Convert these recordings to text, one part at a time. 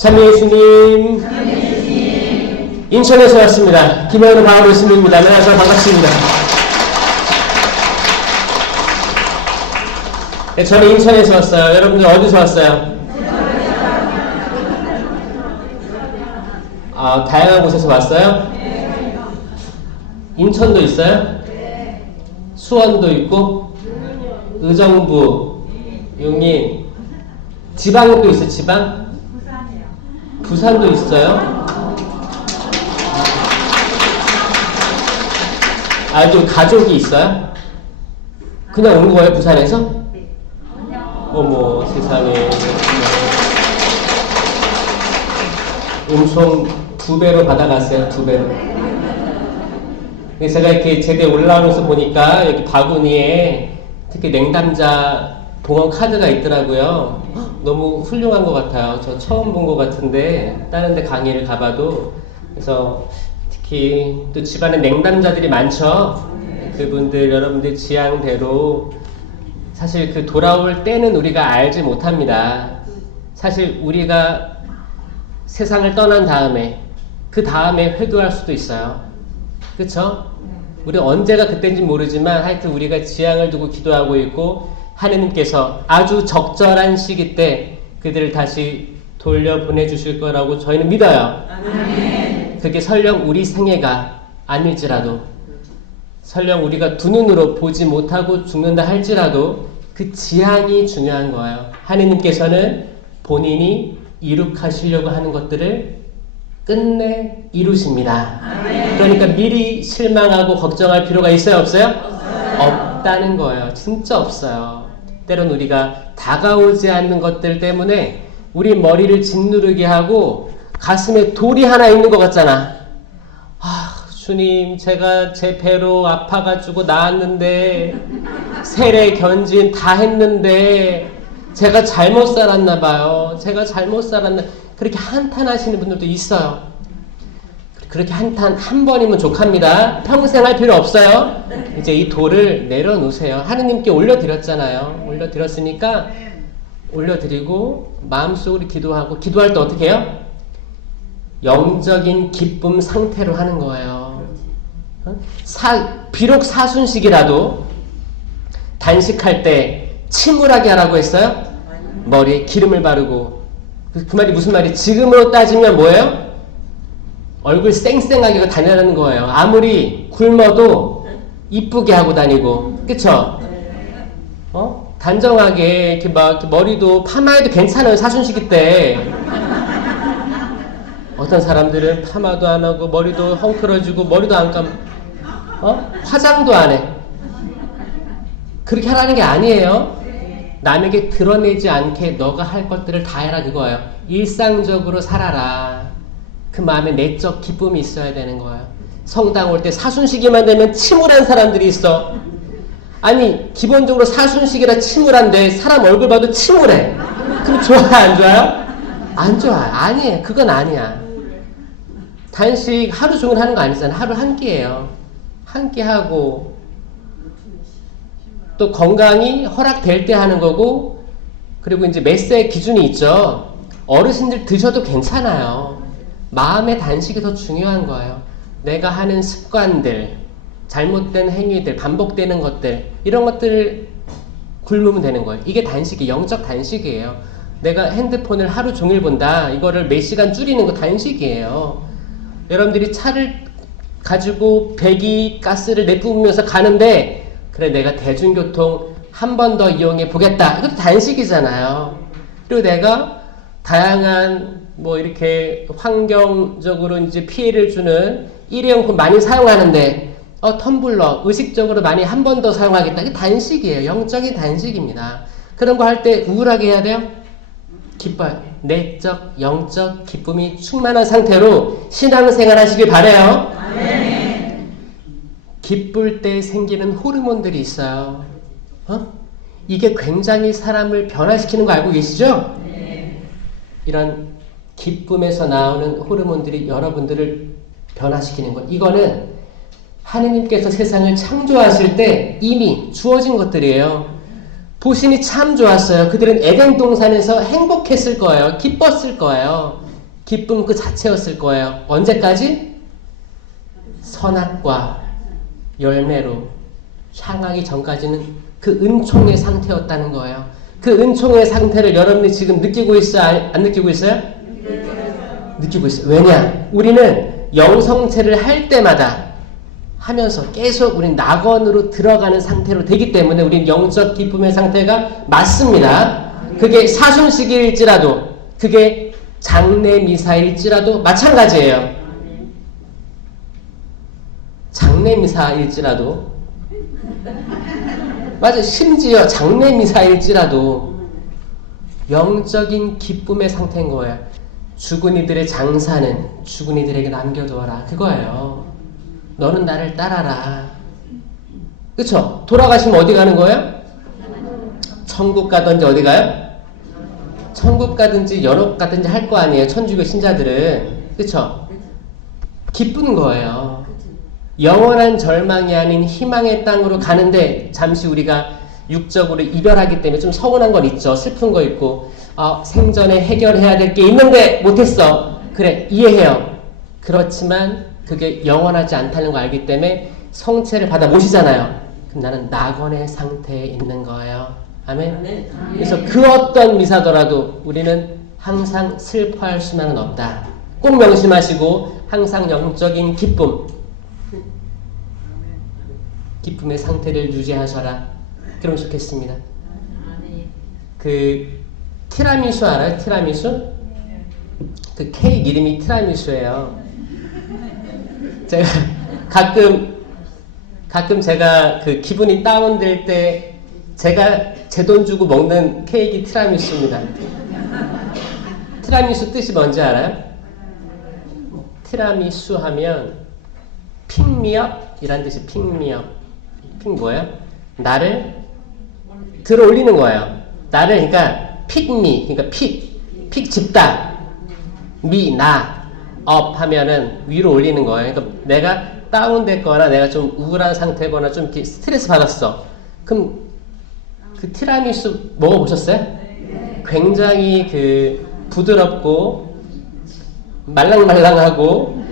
참 예수님. 인천에서 왔습니다. 김현우 바울 스님입니다. 안녕하세요. 반갑습니다. 네, 저는 인천에서 왔어요. 여러분들 어디서 왔어요? 다양한 곳에서 왔어요? 인천도 있어요? 수원도 있고, 의정부, 용인, 지방도 있어요. 지방? 부산도 있어요? 좀 가족이 있어요? 그냥 온 거예요, 부산에서? 어머, 세상에. 엄청 2배로 받아갔어요, 2배로. 제가 이렇게 제대 올라오면서 보니까 여기 바구니에 특히 냉담자 봉헌 카드가 있더라고요. 너무 훌륭한 것 같아요. 저 처음 본 것 같은데, 다른 데 강의를 가봐도. 그래서 특히 또 집안에 냉담자들이 많죠. 그분들 여러분들 지향대로 사실 그 돌아올 때는 우리가 알지 못합니다. 사실 우리가 세상을 떠난 다음에 그 다음에 회도할 수도 있어요. 그쵸? 우리 언제가 그때인지 모르지만 하여튼 우리가 지향을 두고 기도하고 있고 하느님께서 아주 적절한 시기 때 그들을 다시 돌려보내주실 거라고 저희는 믿어요. 아멘. 그게 설령 우리 생애가 아닐지라도, 설령 우리가 두 눈으로 보지 못하고 죽는다 할지라도 그 지향이 중요한 거예요. 하느님께서는 본인이 이룩하시려고 하는 것들을 끝내 이루십니다. 아멘. 그러니까 미리 실망하고 걱정할 필요가 있어요? 없어요? 없다는 거예요. 진짜 없어요. 때론 우리가 다가오지 않는 것들 때문에 우리 머리를 짓누르게 하고 가슴에 돌이 하나 있는 것 같잖아. 주님, 제가 제 배로 아파가지고 나왔는데 세례 견진 다 했는데 제가 잘못 살았나 봐요. 제가 잘못 살았나. 그렇게 한탄하시는 분들도 있어요. 그렇게 한탄 한 번이면 족합니다. 평생 할 필요 없어요. 이제 이 돌을 내려놓으세요. 하느님께 올려드렸잖아요. 올려드렸으니까 올려드리고 마음속으로 기도하고, 기도할 때 어떻게 해요? 영적인 기쁨 상태로 하는 거예요. 비록 사순식이라도 단식할 때 침울하게 하라고 했어요? 머리에 기름을 바르고. 그 말이 무슨 말이에요? 지금으로 따지면 뭐예요? 얼굴 쌩쌩하게 다니라는 거예요. 아무리 굶어도 이쁘게 하고 다니고, 그쵸? 단정하게 이렇게 막 머리도 파마해도 괜찮아요. 사순시기 때. 어떤 사람들은 파마도 안 하고 머리도 헝클어지고 머리도 안 화장도 안 해. 그렇게 하라는 게 아니에요. 남에게 드러내지 않게 너가 할 것들을 다 해라 그거예요. 일상적으로 살아라. 그 마음에 내적 기쁨이 있어야 되는 거예요. 성당 올 때 사순시기만 되면 침울한 사람들이 있어. 아니, 기본적으로 사순시기라 침울한데 사람 얼굴 봐도 침울해. 그럼 좋아요, 안 좋아요? 안 좋아요. 아니에요. 그건 아니야. 단식 하루 종일 하는 거 아니잖아. 하루 한 끼예요. 한 끼 하고 또 건강이 허락될 때 하는 거고, 그리고 이제 몇 세 기준이 있죠. 어르신들 드셔도 괜찮아요. 마음의 단식이 더 중요한 거예요. 내가 하는 습관들, 잘못된 행위들, 반복되는 것들, 이런 것들을 굶으면 되는 거예요. 이게 단식이 영적 단식이에요. 내가 핸드폰을 하루 종일 본다. 이거를 몇 시간 줄이는 거 단식이에요. 여러분들이 차를 가지고 배기가스를 내뿜으면서 가는데, 그래 내가 대중교통 한 번 더 이용해 보겠다. 이것도 단식이잖아요. 그리고 내가 다양한 뭐 이렇게 환경적으로 이제 피해를 주는 일회용품 많이 사용하는데 텀블러 의식적으로 많이 한 번 더 사용하겠다. 이게 단식이에요. 영적인 단식입니다. 그런 거 할 때 우울하게 해야 돼요? 기뻐요. 내적, 영적 기쁨이 충만한 상태로 신앙생활 하시길 바라요. 아멘. 기쁠 때 생기는 호르몬들이 있어요. 이게 굉장히 사람을 변화시키는 거 알고 계시죠? 네. 이런 기쁨에서 나오는 호르몬들이 여러분들을 변화시키는 것. 이거는 하느님께서 세상을 창조하실 때 이미 주어진 것들이에요. 보심이 참 좋았어요. 그들은 에덴 동산에서 행복했을 거예요. 기뻤을 거예요. 기쁨 그 자체였을 거예요. 언제까지? 선악과 열매로 향하기 전까지는 그 은총의 상태였다는 거예요. 그 은총의 상태를 여러분이 지금 느끼고 있어요? 안 느끼고 있어요? 느끼고 있어요. 왜냐? 우리는 영성체를 할 때마다 하면서 계속 우린 낙원으로 들어가는 상태로 되기 때문에 우린 영적 기쁨의 상태가 맞습니다. 그게 사순시기일지라도 그게 장래미사일지라도 마찬가지예요. 장래미사일지라도 맞아, 심지어 장래미사일지라도 영적인 기쁨의 상태인 거예요. 죽은 이들의 장사는 죽은 이들에게 남겨두어라. 그거예요. 너는 나를 따라라. 그쵸? 돌아가시면 어디 가는 거예요? 천국 가든지 어디 가요? 천국 가든지 연옥 가든지 할 거 아니에요. 천주교 신자들은. 그쵸? 기쁜 거예요. 영원한 절망이 아닌 희망의 땅으로 가는데 잠시 우리가 육적으로 이별하기 때문에 좀 서운한 건 있죠. 슬픈 거 있고 생전에 해결해야 될 게 있는데 못했어. 그래, 이해해요. 그렇지만 그게 영원하지 않다는 거 알기 때문에 성체를 받아 모시잖아요. 그럼 나는 낙원의 상태에 있는 거예요. 아멘? 그래서 그 어떤 미사더라도 우리는 항상 슬퍼할 수만은 없다. 꼭 명심하시고 항상 영적인 기쁨의 상태를 유지하셔라. 그러면 좋겠습니다. 그 티라미수 알아요? 티라미수? 그 케이크 이름이 티라미수예요. 제가 가끔 제가 그 기분이 다운될 때 제가 제 돈 주고 먹는 케이크 티라미수입니다. 티라미수 뜻이 뭔지 알아요? 티라미수 하면 핑미업 이란 뜻이 핑미업. 핑 뭐예요? 나를 들어 올리는 거예요. 나를 그러니까 픽미 그러니까 픽 집다. 미 나 업 하면은 위로 올리는 거예요. 그러니까 내가 다운됐거나 내가 좀 우울한 상태거나 좀 이렇게 스트레스 받았어. 그럼 그 티라미수 먹어보셨어요? 네. 굉장히 그 부드럽고 말랑말랑하고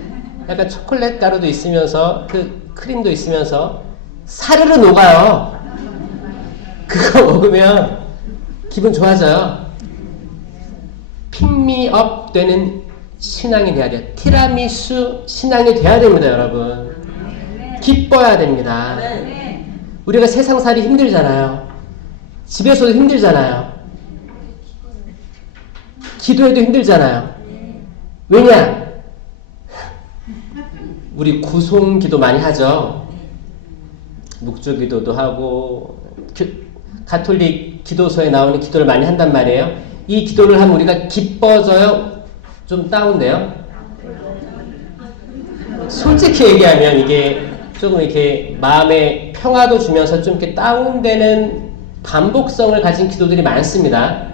약간 초콜릿 가루도 있으면서 그 크림도 있으면서 사르르 녹아요. 그거 먹으면 기분 좋아져요. 픽미업 되는 신앙이 돼야 돼요. 티라미수 신앙이 돼야 됩니다, 여러분. 기뻐야 됩니다. 우리가 세상살이 힘들잖아요. 집에서도 힘들잖아요. 기도해도 힘들잖아요. 왜냐? 우리 구송기도 많이 하죠. 묵주기도도 하고 가톨릭 기도서에 나오는 기도를 많이 한단 말이에요. 이 기도를 하면 우리가 기뻐져요? 좀 다운돼요? 솔직히 얘기하면 이게 조금 이렇게 마음에 평화도 주면서 좀 이렇게 다운되는 반복성을 가진 기도들이 많습니다.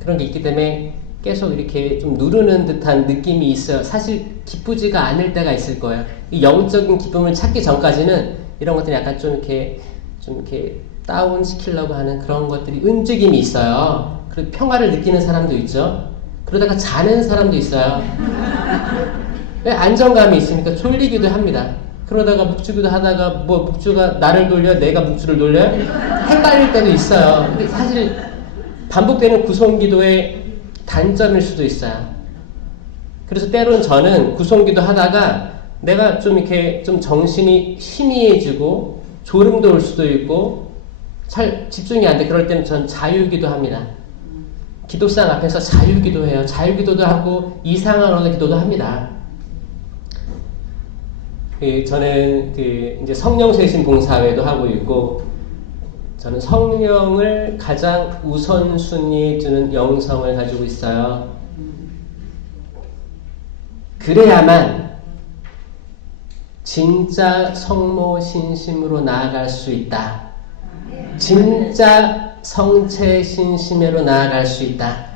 그런 게 있기 때문에 계속 이렇게 좀 누르는 듯한 느낌이 있어요. 사실 기쁘지가 않을 때가 있을 거예요. 이 영적인 기쁨을 찾기 전까지는 이런 것들이 약간 좀 이렇게 다운 시키려고 하는 그런 것들이 움직임이 있어요. 그리고 평화를 느끼는 사람도 있죠. 그러다가 자는 사람도 있어요. 안정감이 있으니까 졸리기도 합니다. 그러다가 묵주기도 하다가 뭐 묵주가 나를 돌려 내가 묵주를 돌려 헷갈릴 때도 있어요. 근데 사실 반복되는 구송기도의 단점일 수도 있어요. 그래서 때로는 저는 구송기도 하다가 내가 좀 이렇게 좀 정신이 희미해지고 졸음도 올 수도 있고 잘 집중이 안 돼. 그럴 때는 전 자유기도 합니다. 기도상 앞에서 자유기도해요. 자유기도도 하고 이상한 언어 기도도 합니다. 저는 이제 성령세신 봉사회도 하고 있고, 저는 성령을 가장 우선순위에 두는 영성을 가지고 있어요. 그래야만 진짜 성모신심으로 나아갈 수 있다. 진짜 성체 신심으로 나아갈 수 있다.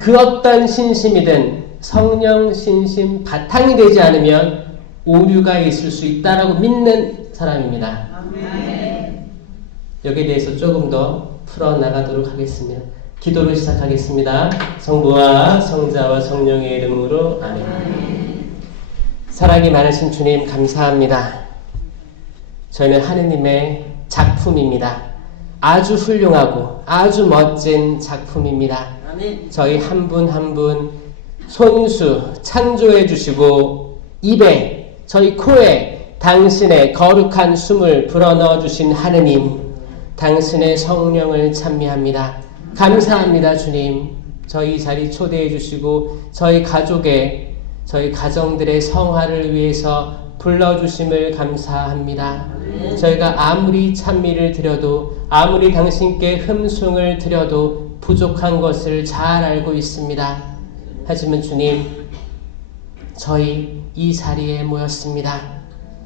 그 어떤 신심이든 성령 신심 바탕이 되지 않으면 오류가 있을 수 있다라고 믿는 사람입니다. 여기에 대해서 조금 더 풀어나가도록 하겠습니다. 기도로 시작하겠습니다. 성부와 성자와 성령의 이름으로 아멘. 사랑이 많으신 주님 감사합니다. 저희는 하느님의 작품입니다. 아주 훌륭하고 아주 멋진 작품입니다. 아멘. 저희 한 분 한 분 손수 창조해 주시고 입에 저희 코에 당신의 거룩한 숨을 불어넣어 주신 하느님, 당신의 성령을 찬미합니다. 감사합니다. 주님, 저희 자리 초대해 주시고 저희 가족의 저희 가정들의 성화를 위해서 불러주심을 감사합니다. 저희가 아무리 찬미를 드려도 아무리 당신께 흠숭을 드려도 부족한 것을 잘 알고 있습니다. 하지만 주님, 저희 이 자리에 모였습니다.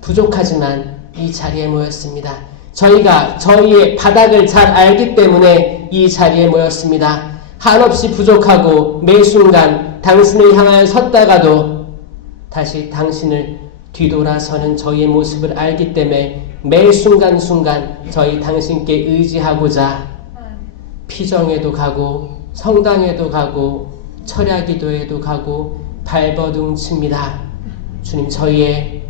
부족하지만 이 자리에 모였습니다. 저희가 저희의 바닥을 잘 알기 때문에 이 자리에 모였습니다. 한없이 부족하고 매 순간 당신을 향하여 섰다가도 다시 당신을 뒤돌아서는 저희의 모습을 알기 때문에 매 순간순간 저희 당신께 의지하고자 피정에도 가고 성당에도 가고 철야기도에도 가고 발버둥 칩니다. 주님, 저희의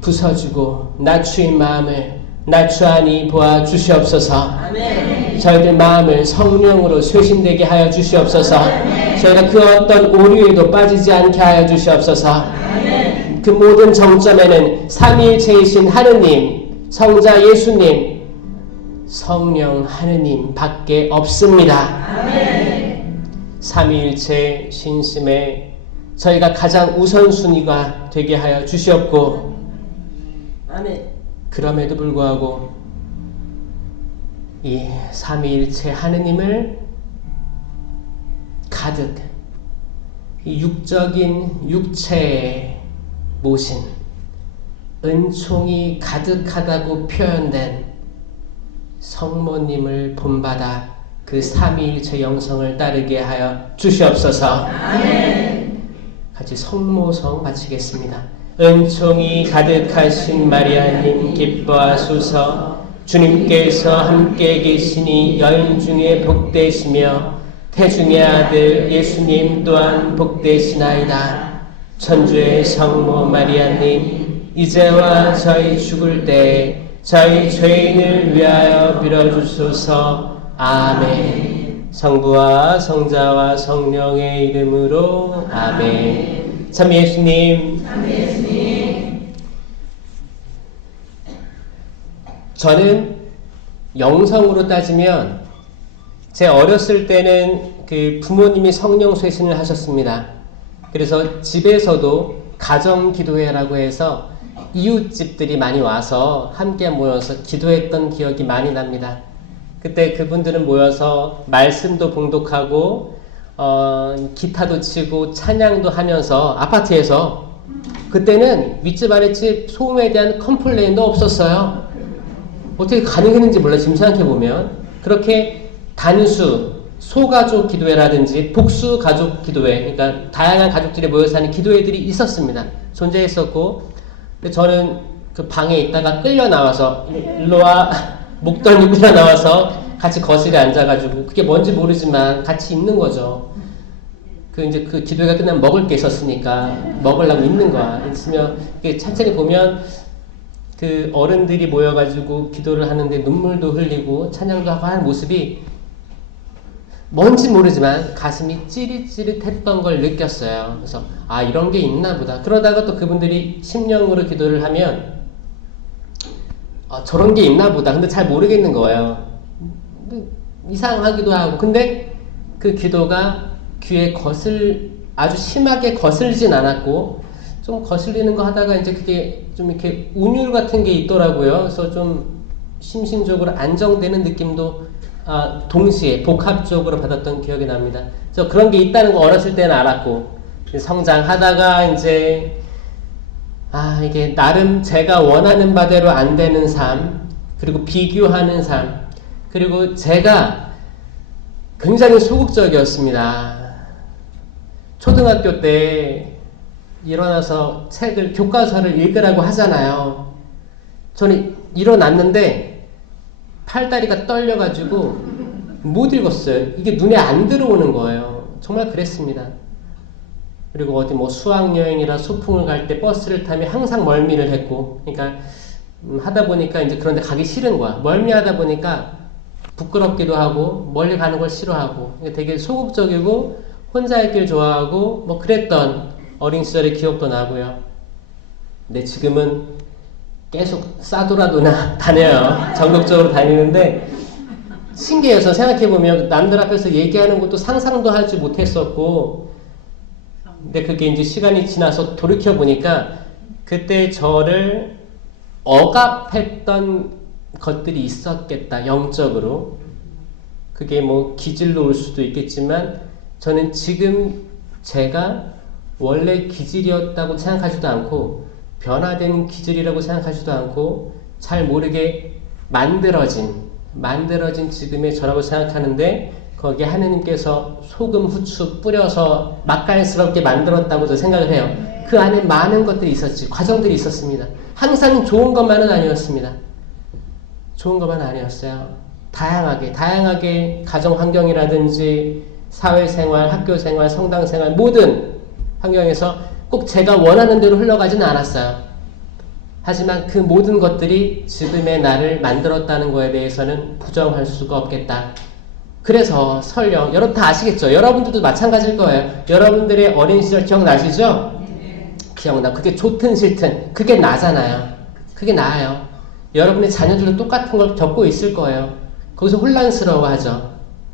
부서지고 낮추인 마음을 낮추하니 보아 주시옵소서. 아멘. 저희들 마음을 성령으로 쇄신되게 하여 주시옵소서. 아멘. 저희가 그 어떤 오류에도 빠지지 않게 하여 주시옵소서. 아멘. 그 모든 정점에는 삼위일체이신 하느님, 성자 예수님, 성령 하느님 밖에 없습니다. 아멘. 삼위일체 신심에 저희가 가장 우선순위가 되게 하여 주시옵고, 아멘. 그럼에도 불구하고 이 삼위일체 하느님을 가득 이 육적인 육체에 모신 은총이 가득하다고 표현된 성모님을 본받아 그 삼위일체 영성을 따르게 하여 주시옵소서. 아멘. 같이 성모성 바치겠습니다. 은총이 가득하신 마리아님 기뻐하소서. 주님께서 함께 계시니 여인 중에 복되시며 태중의 아들 예수님 또한 복되시나이다. 천주의 성모 마리아님, 이제와 저희 죽을 때 저희 죄인을 위하여 빌어주소서. 아멘. 성부와 성자와 성령의 이름으로 아멘. 참 예수님, 저는 영성으로 따지면 제 어렸을 때는 그 부모님이 성령 쇄신을 하셨습니다. 그래서 집에서도 가정 기도회라고 해서 이웃집들이 많이 와서 함께 모여서 기도했던 기억이 많이 납니다. 그때 그분들은 모여서 말씀도 봉독하고 기타도 치고 찬양도 하면서 아파트에서, 그때는 윗집 아랫집 소음에 대한 컴플레인도 없었어요. 어떻게 가능했는지 몰라요. 지금 생각해보면. 그렇게 단수 소가족 기도회라든지 복수 가족 기도회, 그러니까 다양한 가족들이 모여서 하는 기도회들이 있었습니다. 존재했었고, 근데 저는 그 방에 있다가 끌려 나와서 일로와 목덜미 끌려 나와서 같이 거실에 앉아가지고, 그게 뭔지 모르지만 같이 있는 거죠. 이제 그 기도회가 끝나면 먹을 게 있었으니까 먹으려고 있는 거야. 있으면 천천히 보면 그 어른들이 모여가지고 기도를 하는데 눈물도 흘리고 찬양도 하고 하는 모습이 뭔지 모르지만 가슴이 찌릿찌릿했던 걸 느꼈어요. 그래서 아, 이런 게 있나 보다. 그러다가 또 그분들이 심령으로 기도를 하면 저런 게 있나 보다. 근데 잘 모르겠는 거예요. 이상하기도 하고. 근데 그 기도가 귀에 아주 심하게 거슬리진 않았고, 좀 거슬리는 거 하다가 이제 그게 좀 이렇게 운율 같은 게 있더라고요. 그래서 좀 심신적으로 안정되는 느낌도 동시에 복합적으로 받았던 기억이 납니다. 그래서 그런 게 있다는 거 어렸을 때는 알았고, 성장하다가 이제 이게 나름 제가 원하는 바대로 안 되는 삶, 그리고 비교하는 삶, 그리고 제가 굉장히 소극적이었습니다. 초등학교 때 일어나서 교과서를 읽으라고 하잖아요. 저는 일어났는데 팔다리가 떨려가지고 못 읽었어요. 이게 눈에 안 들어오는 거예요. 정말 그랬습니다. 그리고 어디 뭐 수학여행이나 소풍을 갈 때 버스를 타면 항상 멀미를 했고, 그러니까 하다 보니까 이제 그런데 가기 싫은 거야. 멀미하다 보니까 부끄럽기도 하고 멀리 가는 걸 싫어하고 되게 소극적이고 혼자 있길 좋아하고 뭐 그랬던 어린 시절의 기억도 나고요. 근데 지금은 계속 싸돌아도나 다녀요. 전국적으로 다니는데 신기해요. 저 생각해보면 남들 앞에서 얘기하는 것도 상상도 하지 못했었고, 근데 그게 이제 시간이 지나서 돌이켜보니까 그때 저를 억압했던 것들이 있었겠다, 영적으로. 그게 뭐 기질로 올 수도 있겠지만 저는 지금 제가 원래 기질이었다고 생각하지도 않고 변화된 기질이라고 생각하지도 않고 잘 모르게 만들어진 지금의 저라고 생각하는데, 거기에 하느님께서 소금, 후추 뿌려서 맛깔스럽게 만들었다고 저 생각을 해요. 그 안에 많은 것들이 있었지, 과정들이 있었습니다. 항상 좋은 것만은 아니었습니다. 좋은 것만 아니었어요. 다양하게 가정 환경이라든지 사회생활, 학교생활, 성당생활 모든 환경에서 꼭 제가 원하는 대로 흘러가지는 않았어요. 하지만 그 모든 것들이 지금의 나를 만들었다는 거에 대해서는 부정할 수가 없겠다. 그래서 설령 여러분 다 아시겠죠? 여러분들도 마찬가지일 거예요. 여러분들의 어린 시절 기억나시죠? 기억나. 그게 좋든 싫든 그게 나잖아요. 그게 나아요. 여러분의 자녀들도 똑같은 걸 겪고 있을 거예요. 거기서 혼란스러워하죠.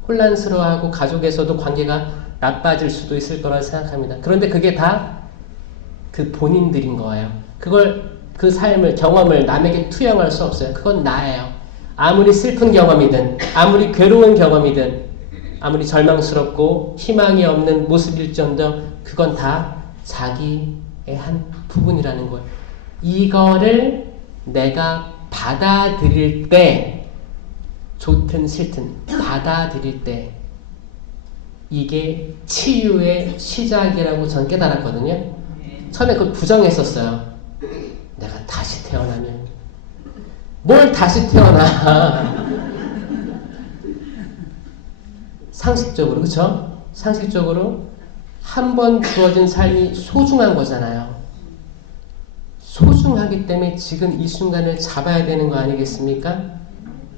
혼란스러워하고 가족에서도 관계가 나빠질 수도 있을 거라고 생각합니다. 그런데 그게 다 그 본인들인 거예요. 그 삶을, 경험을 남에게 투영할 수 없어요. 그건 나예요. 아무리 슬픈 경험이든, 아무리 괴로운 경험이든, 아무리 절망스럽고 희망이 없는 모습일지언정 그건 다 자기의 한 부분이라는 거예요. 이거를 내가 받아들일 때, 좋든 싫든 받아들일 때 이게 치유의 시작이라고 전 깨달았거든요. 처음에 그걸 부정했었어요. 내가 다시 태어나면 뭘 다시 태어나. 상식적으로, 그쵸? 상식적으로 한 번 주어진 삶이 소중한 거잖아요. 소중하기 때문에 지금 이 순간을 잡아야 되는 거 아니겠습니까?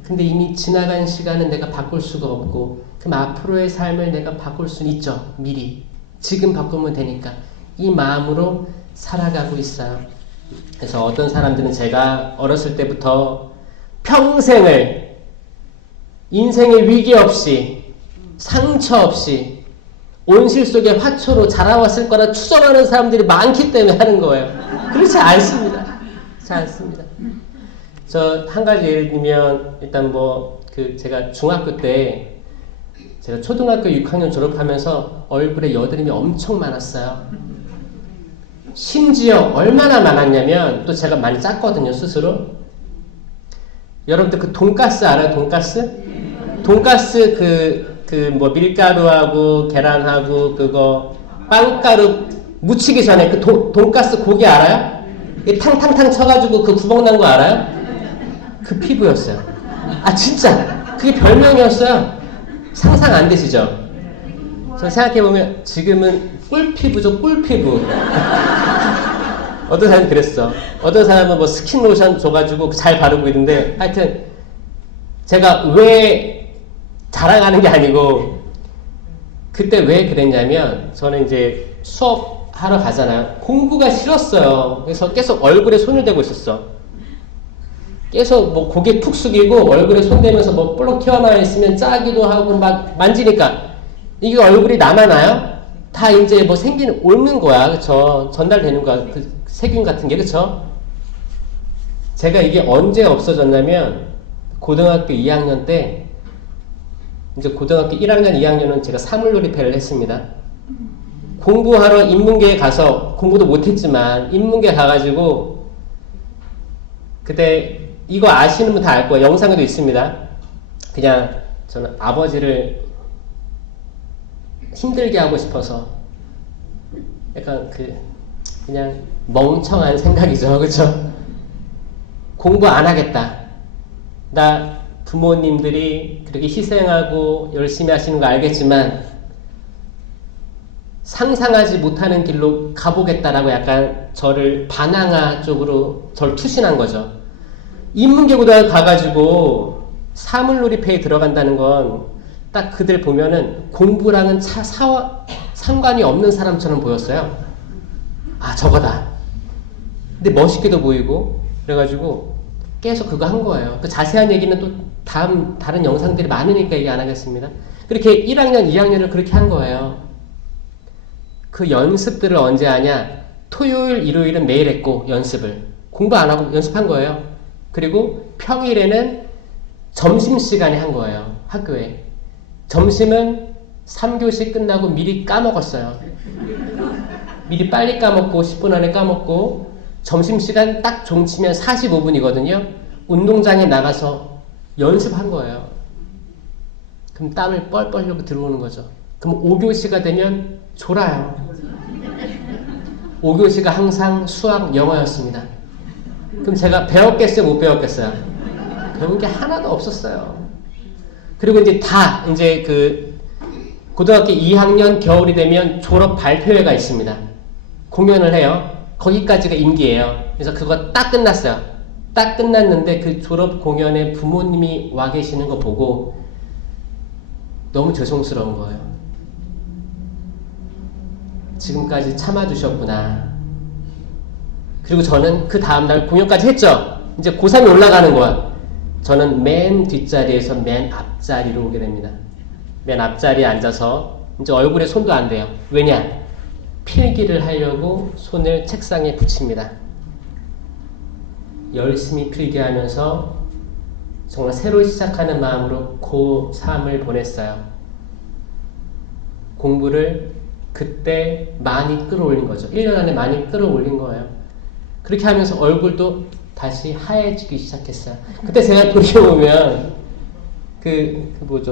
근데 이미 지나간 시간은 내가 바꿀 수가 없고, 그럼 앞으로의 삶을 내가 바꿀 수는 있죠. 미리. 지금 바꾸면 되니까. 이 마음으로 살아가고 있어요. 그래서 어떤 사람들은 제가 어렸을 때부터 평생을 인생의 위기 없이 상처 없이 온실 속의 화초로 자라왔을 거라 추정하는 사람들이 많기 때문에 하는 거예요. 그렇지 않습니다. 그렇지 않습니다. 저 한 가지 예를 들면, 일단 제가 중학교 때, 제가 초등학교 6학년 졸업하면서 얼굴에 여드름이 엄청 많았어요. 심지어 얼마나 많았냐면, 또 제가 많이 짰거든요, 스스로. 여러분들 그 돈가스 알아요? 돈가스 밀가루하고 계란하고 그거 빵가루 묻히기 전에 그 돈가스 고기 알아요? 이 탕탕탕 쳐가지고 그 구멍 난 거 알아요? 그 피부였어요. 아, 진짜 그게 별명이었어요. 상상 안 되시죠? 저 생각해보면 지금은 꿀피부죠. 꿀피부. 어떤 사람이 그랬어. 어떤 사람은 뭐 스킨 로션 줘가지고 잘 바르고 있는데, 하여튼 제가 왜 자랑하는 게 아니고, 그때 왜 그랬냐면, 저는 이제 수업하러 가잖아요. 공부가 싫었어요. 그래서 계속 얼굴에 손을 대고 있었어. 계속 뭐 고개 푹 숙이고 얼굴에 손 대면서 뭐 볼록 튀어나와 있으면 짜기도 하고 막 만지니까 이게 얼굴이 남아나요? 다 이제 뭐 옮는 거야. 그쵸? 전달되는 거야. 그 세균 같은 게. 그쵸? 제가 이게 언제 없어졌냐면, 고등학교 2학년 때, 이제 고등학교 1학년, 2학년은 제가 사물놀이패를 했습니다. 공부하러 인문계에 가서, 공부도 못했지만, 인문계 가가지고, 그때, 이거 아시는 분 다 알 거예요. 영상에도 있습니다. 그냥, 저는 아버지를 힘들게 하고 싶어서, 약간 그냥 멍청한 생각이죠. 그쵸? 공부 안 하겠다. 나 부모님들이 그렇게 희생하고 열심히 하시는 거 알겠지만 상상하지 못하는 길로 가보겠다라고 약간 저를 반항아 쪽으로 저를 투신한 거죠. 인문계고등학교 가가지고 사물놀이패에 들어간다는 건 딱 그들 보면은 공부랑은 상관이 없는 사람처럼 보였어요. 아, 저거다. 근데 멋있게도 보이고 그래가지고 계속 그거 한 거예요. 그 자세한 얘기는 또 다른 영상들이 많으니까 얘기 안 하겠습니다. 그렇게 1학년, 2학년을 그렇게 한 거예요. 그 연습들을 언제 하냐? 토요일, 일요일은 매일 했고 연습을. 공부 안 하고 연습한 거예요. 그리고 평일에는 점심시간에 한 거예요. 학교에. 점심은 3교시 끝나고 미리 까먹었어요. 미리 빨리 까먹고 10분 안에 까먹고 점심시간 딱 종치면 45분이거든요. 운동장에 나가서 연습한 거예요. 그럼 땀을 뻘뻘 흘리고 들어오는 거죠. 그럼 5교시가 되면 졸아요. 5교시가 항상 수학, 영어였습니다. 그럼 제가 배웠겠어요? 못 배웠겠어요? 배운 게 하나도 없었어요. 그리고 이제 그 고등학교 2학년 겨울이 되면 졸업 발표회가 있습니다. 공연을 해요. 거기까지가 임기예요. 그래서 그거 딱 끝났어요. 딱 끝났는데 그 졸업 공연에 부모님이 와 계시는 거 보고 너무 죄송스러운 거예요. 지금까지 참아주셨구나. 그리고 저는 그 다음날 공연까지 했죠. 이제 고3이 올라가는 거야. 저는 맨 뒷자리에서 맨 앞자리로 오게 됩니다. 맨 앞자리에 앉아서 이제 얼굴에 손도 안 대요. 왜냐? 필기를 하려고 손을 책상에 붙입니다. 열심히 필기하면서 정말 새로 시작하는 마음으로 고3을 보냈어요. 공부를 그때 많이 끌어올린 거죠. 1년 안에 많이 끌어올린 거예요. 그렇게 하면서 얼굴도 다시 하얘지기 시작했어요. 그때 제가 돌이켜보면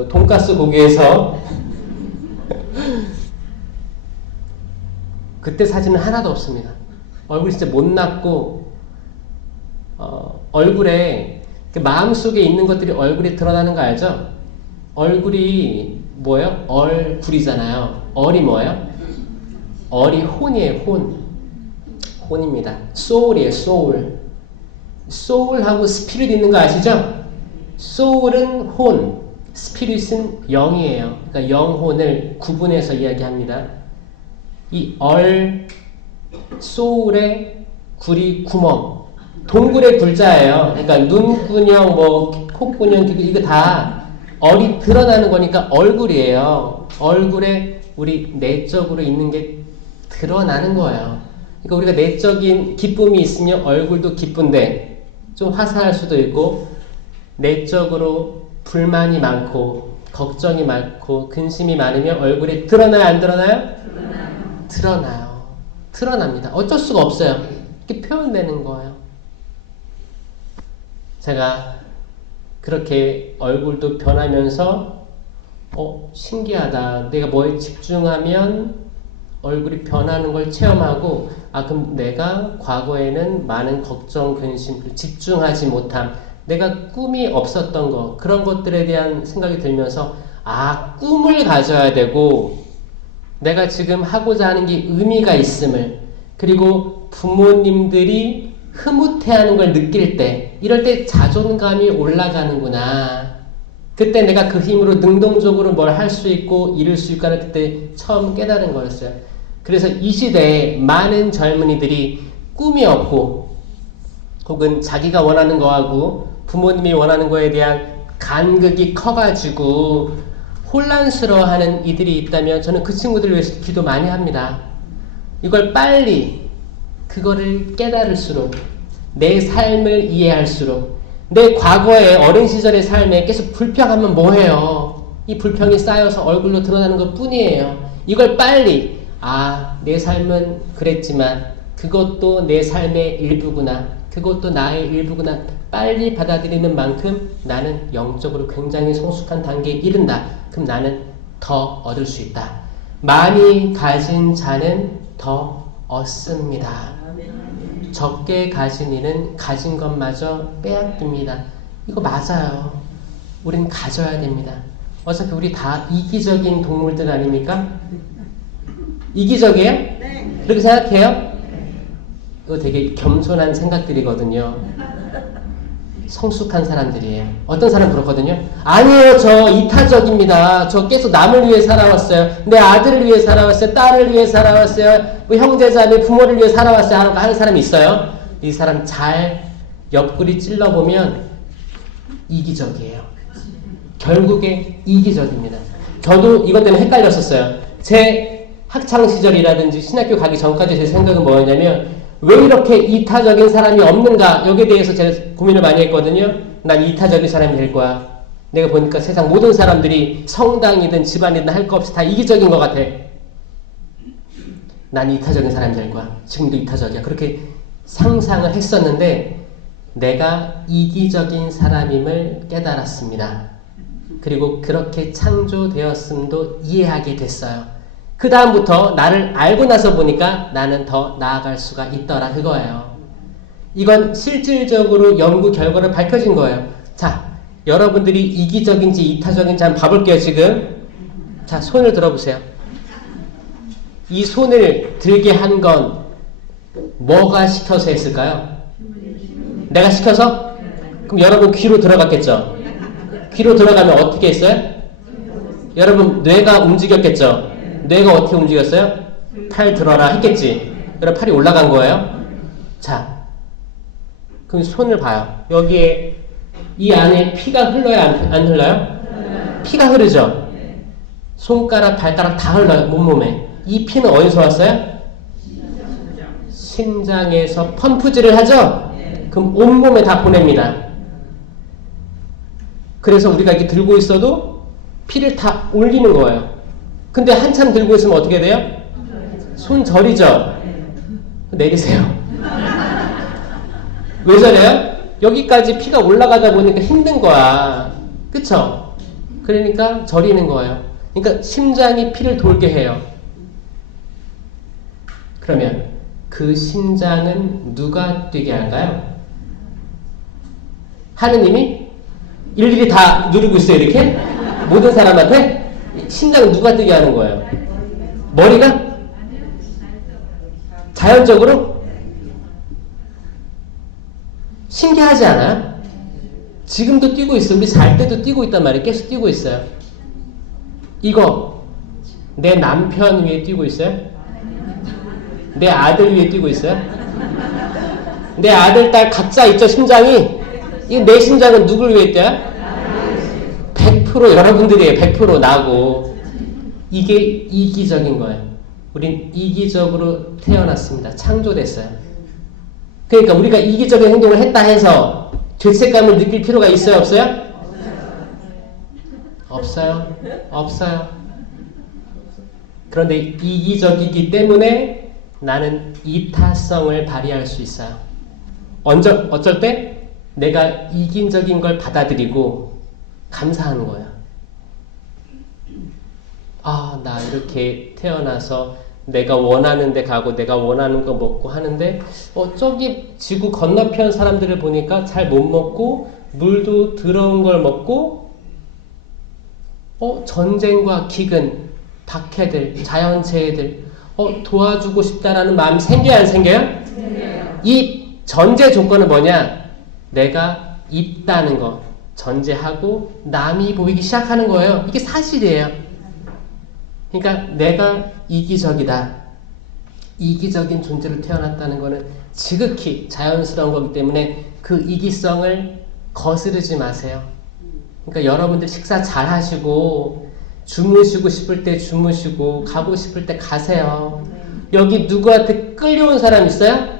돈가스 고기에서 그때 사진은 하나도 없습니다. 얼굴이 진짜 못났고 얼굴에 마음속에 있는 것들이 얼굴에 드러나는 거 알죠? 얼굴이 뭐예요? 얼굴이잖아요. 얼이 뭐예요? 얼이 혼이에요. 혼입니다. soul이에요. soul하고 spirit 있는 거 아시죠? soul은 혼, spirit은 영이에요. 그러니까 영혼을 구분해서 이야기합니다. 이 soul의 굴이 구멍, 동굴의 굴자예요. 그러니까 눈구녕, 콧구녕, 이거 다 얼이 드러나는 거니까 얼굴이에요. 얼굴에 우리 내적으로 있는 게 드러나는 거예요. 그러니까 우리가 내적인 기쁨이 있으면 얼굴도 기쁜데 좀 화사할 수도 있고, 내적으로 불만이 많고 걱정이 많고 근심이 많으면 얼굴에 드러나요? 안 드러나요? 드러나요. 드러납니다. 어쩔 수가 없어요. 이렇게 표현되는 거예요. 제가 그렇게 얼굴도 변하면서 신기하다. 내가 뭐에 집중하면 얼굴이 변하는 걸 체험하고, 그럼 내가 과거에는 많은 걱정, 근심, 집중하지 못함, 내가 꿈이 없었던 거, 그런 것들에 대한 생각이 들면서 꿈을 가져야 되고 내가 지금 하고자 하는 게 의미가 있음을, 그리고 부모님들이 흐뭇해하는 걸 느낄 때, 이럴 때 자존감이 올라가는구나. 그때 내가 그 힘으로 능동적으로 뭘 할 수 있고 이룰 수 있다는 그때 처음 깨달은 거였어요. 그래서 이 시대에 많은 젊은이들이 꿈이 없고 혹은 자기가 원하는 거하고 부모님이 원하는 거에 대한 간극이 커가지고 혼란스러워하는 이들이 있다면 저는 그 친구들을 위해서 기도 많이 합니다. 이걸 빨리 그거를 깨달을수록, 내 삶을 이해할수록, 내 과거의 어린 시절의 삶에 계속 불평하면 뭐해요? 이 불평이 쌓여서 얼굴로 드러나는 것 뿐이에요. 이걸 빨리 내 삶은 그랬지만 그것도 내 삶의 일부구나, 그것도 나의 일부구나, 빨리 받아들이는 만큼 나는 영적으로 굉장히 성숙한 단계에 이른다. 그럼 나는 더 얻을 수 있다. 많이 가진 자는 더 얻습니다. 적게 가진 이는 가진 것마저 빼앗깁니다. 이거 맞아요. 우린 가져야 됩니다. 어차피 우리 다 이기적인 동물들 아닙니까? 이기적이에요? 네. 그렇게 생각해요? 이거 되게 겸손한 생각들이거든요. 성숙한 사람들이에요. 어떤 사람 그렇거든요. 아니에요, 저 이타적입니다. 저 계속 남을 위해 살아왔어요. 내 아들을 위해 살아왔어요. 딸을 위해 살아왔어요. 뭐 형제자매 부모를 위해 살아왔어요. 하는 사람이 있어요. 이 사람 잘 옆구리 찔러보면 이기적이에요. 결국에 이기적입니다. 저도 이것 때문에 헷갈렸었어요. 제 학창시절이라든지 신학교 가기 전까지 제 생각은 뭐였냐면 왜 이렇게 이타적인 사람이 없는가 여기에 대해서 제가 고민을 많이 했거든요. 난 이타적인 사람이 될 거야. 내가 보니까 세상 모든 사람들이 성당이든 집안이든 할 거 없이 다 이기적인 것 같아. 난 이타적인 사람이 될 거야. 지금도 이타적이야. 그렇게 상상을 했었는데 내가 이기적인 사람임을 깨달았습니다. 그리고 그렇게 창조되었음도 이해하게 됐어요. 그 다음부터 나를 알고 나서 보니까 나는 더 나아갈 수가 있더라 그거예요. 이건 실질적으로 연구 결과로 밝혀진 거예요. 자, 여러분들이 이기적인지 이타적인지 한번 봐볼게요. 지금 자, 손을 들어보세요. 이 손을 들게 한 건 뭐가 시켜서 했을까요? 내가 시켜서? 그럼 여러분 귀로 들어갔겠죠? 귀로 들어가면 어떻게 했어요? 여러분 뇌가 움직였겠죠? 뇌가 어떻게 움직였어요? 팔 들어라 했겠지. 그럼 팔이 올라간 거예요. 자, 그럼 손을 봐요. 여기에 이 안에 피가 흘러요? 안 흘러요? 피가 흐르죠? 손가락, 발가락 다 흘러요. 몸에. 이 피는 어디서 왔어요? 심장에서 펌프질을 하죠? 그럼 온몸에 다 보냅니다. 그래서 우리가 이렇게 들고 있어도 피를 다 올리는 거예요. 근데 한참 들고 있으면 어떻게 돼요? 손 저리죠? 내리세요. 왜 저래요? 여기까지 피가 올라가다 보니까 힘든 거야. 그쵸? 그러니까 저리는 거예요. 그러니까 심장이 피를 돌게 해요. 그러면 그 심장은 누가 뛰게 할까요? 하느님이 일일이 다 누르고 있어요, 이렇게? 모든 사람한테? 심장은 누가 뛰게 하는 거예요? 머리가? 자연적으로? 신기하지 않아요? 지금도 뛰고 있어. 우리 잘 때도 뛰고 있단 말이에요. 계속 뛰고 있어요. 이거 내 남편 위에 뛰고 있어요? 내 아들 위에 뛰고 있어요? 내 아들, 딸 각자 있죠, 심장이? 이 내 심장은 누굴 위해 뛰어요? 100% 여러분들이에요. 100% 나고. 이게 이기적인 거예요. 우린 이기적으로 태어났습니다. 창조됐어요. 그러니까 우리가 이기적인 행동을 했다 해서 죄책감을 느낄 필요가 있어요? 없어요? 없어요. 없어요. 그런데 이기적이기 때문에 나는 이타성을 발휘할 수 있어요. 어쩔 때 내가 이기적인 걸 받아들이고 감사하는 거야. 아, 나 이렇게 태어나서 내가 원하는 데 가고 내가 원하는 거 먹고 하는데 저기 지구 건너편 사람들을 보니까 잘 못 먹고 물도 더러운 걸 먹고 전쟁과 기근, 박해들, 자연재해들 도와주고 싶다라는 마음이 생겨요, 안 생겨요? 생겨요. 이 전제 조건은 뭐냐? 내가 있다는 거. 전제하고 남이 보이기 시작하는 거예요. 이게 사실이에요. 그러니까 내가 이기적이다. 이기적인 존재로 태어났다는 거는 지극히 자연스러운 거기 때문에 그 이기성을 거스르지 마세요. 그러니까 여러분들 식사 잘 하시고 주무시고 싶을 때 주무시고 가고 싶을 때 가세요. 여기 누구한테 끌려온 사람 있어요?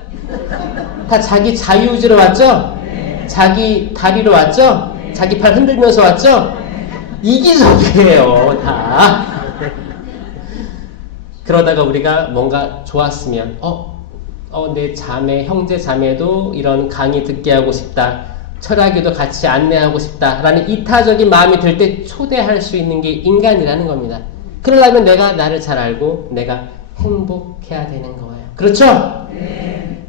다 자기 자유의지로 왔죠? 자기 다리로 왔죠? 자기 팔 흔들면서 왔죠? 이기적이에요, 다. 그러다가 우리가 뭔가 좋았으면, 내 자매, 형제 자매도 이런 강의 듣게 하고 싶다. 철학에도 같이 안내하고 싶다. 라는 이타적인 마음이 들 때 초대할 수 있는 게 인간이라는 겁니다. 그러려면 내가 나를 잘 알고 내가 행복해야 되는 거예요. 그렇죠? 네.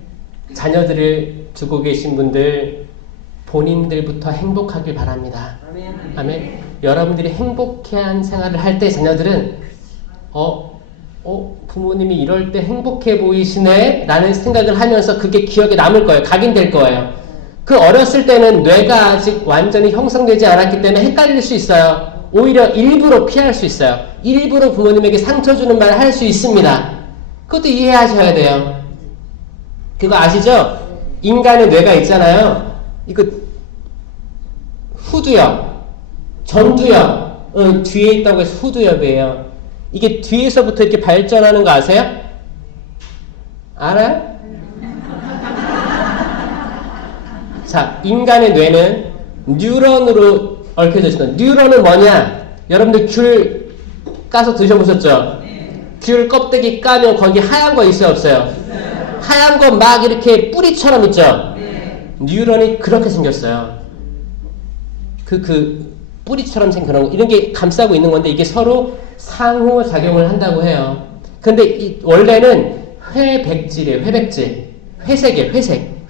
자녀들을 두고 계신 분들, 본인들부터 행복하길 바랍니다. 아멘. 아멘. 여러분들이 행복한 생활을 할 때 자녀들은 부모님이 이럴 때 행복해 보이시네 라는 생각을 하면서 그게 기억에 남을 거예요. 각인될 거예요. 그 어렸을 때는 뇌가 아직 완전히 형성되지 않았기 때문에 헷갈릴 수 있어요. 오히려 일부러 피할 수 있어요. 일부러 부모님에게 상처 주는 말을 할 수 있습니다. 그것도 이해하셔야 돼요. 그거 아시죠? 인간의 뇌가 있잖아요. 이거 후두엽, 전두엽 뒤에 있다고 해서 후두엽이에요. 이게 뒤에서부터 이렇게 발전하는 거 아세요? 알아요? 자, 인간의 뇌는 뉴런으로 얽혀져 있어요. 뉴런은 뭐냐? 여러분들 귤 까서 드셔보셨죠? 귤 껍데기 까면 거기 하얀 거 있어요, 없어요? 하얀 거 막 이렇게 뿌리처럼 있죠? 뉴런이 그렇게 생겼어요. 그 뿌리처럼 생긴 그런 거, 이런 게 감싸고 있는 건데 이게 서로 상호작용을 한다고 해요. 근데 원래는 회백질이에요. 회백질. 회색이에요.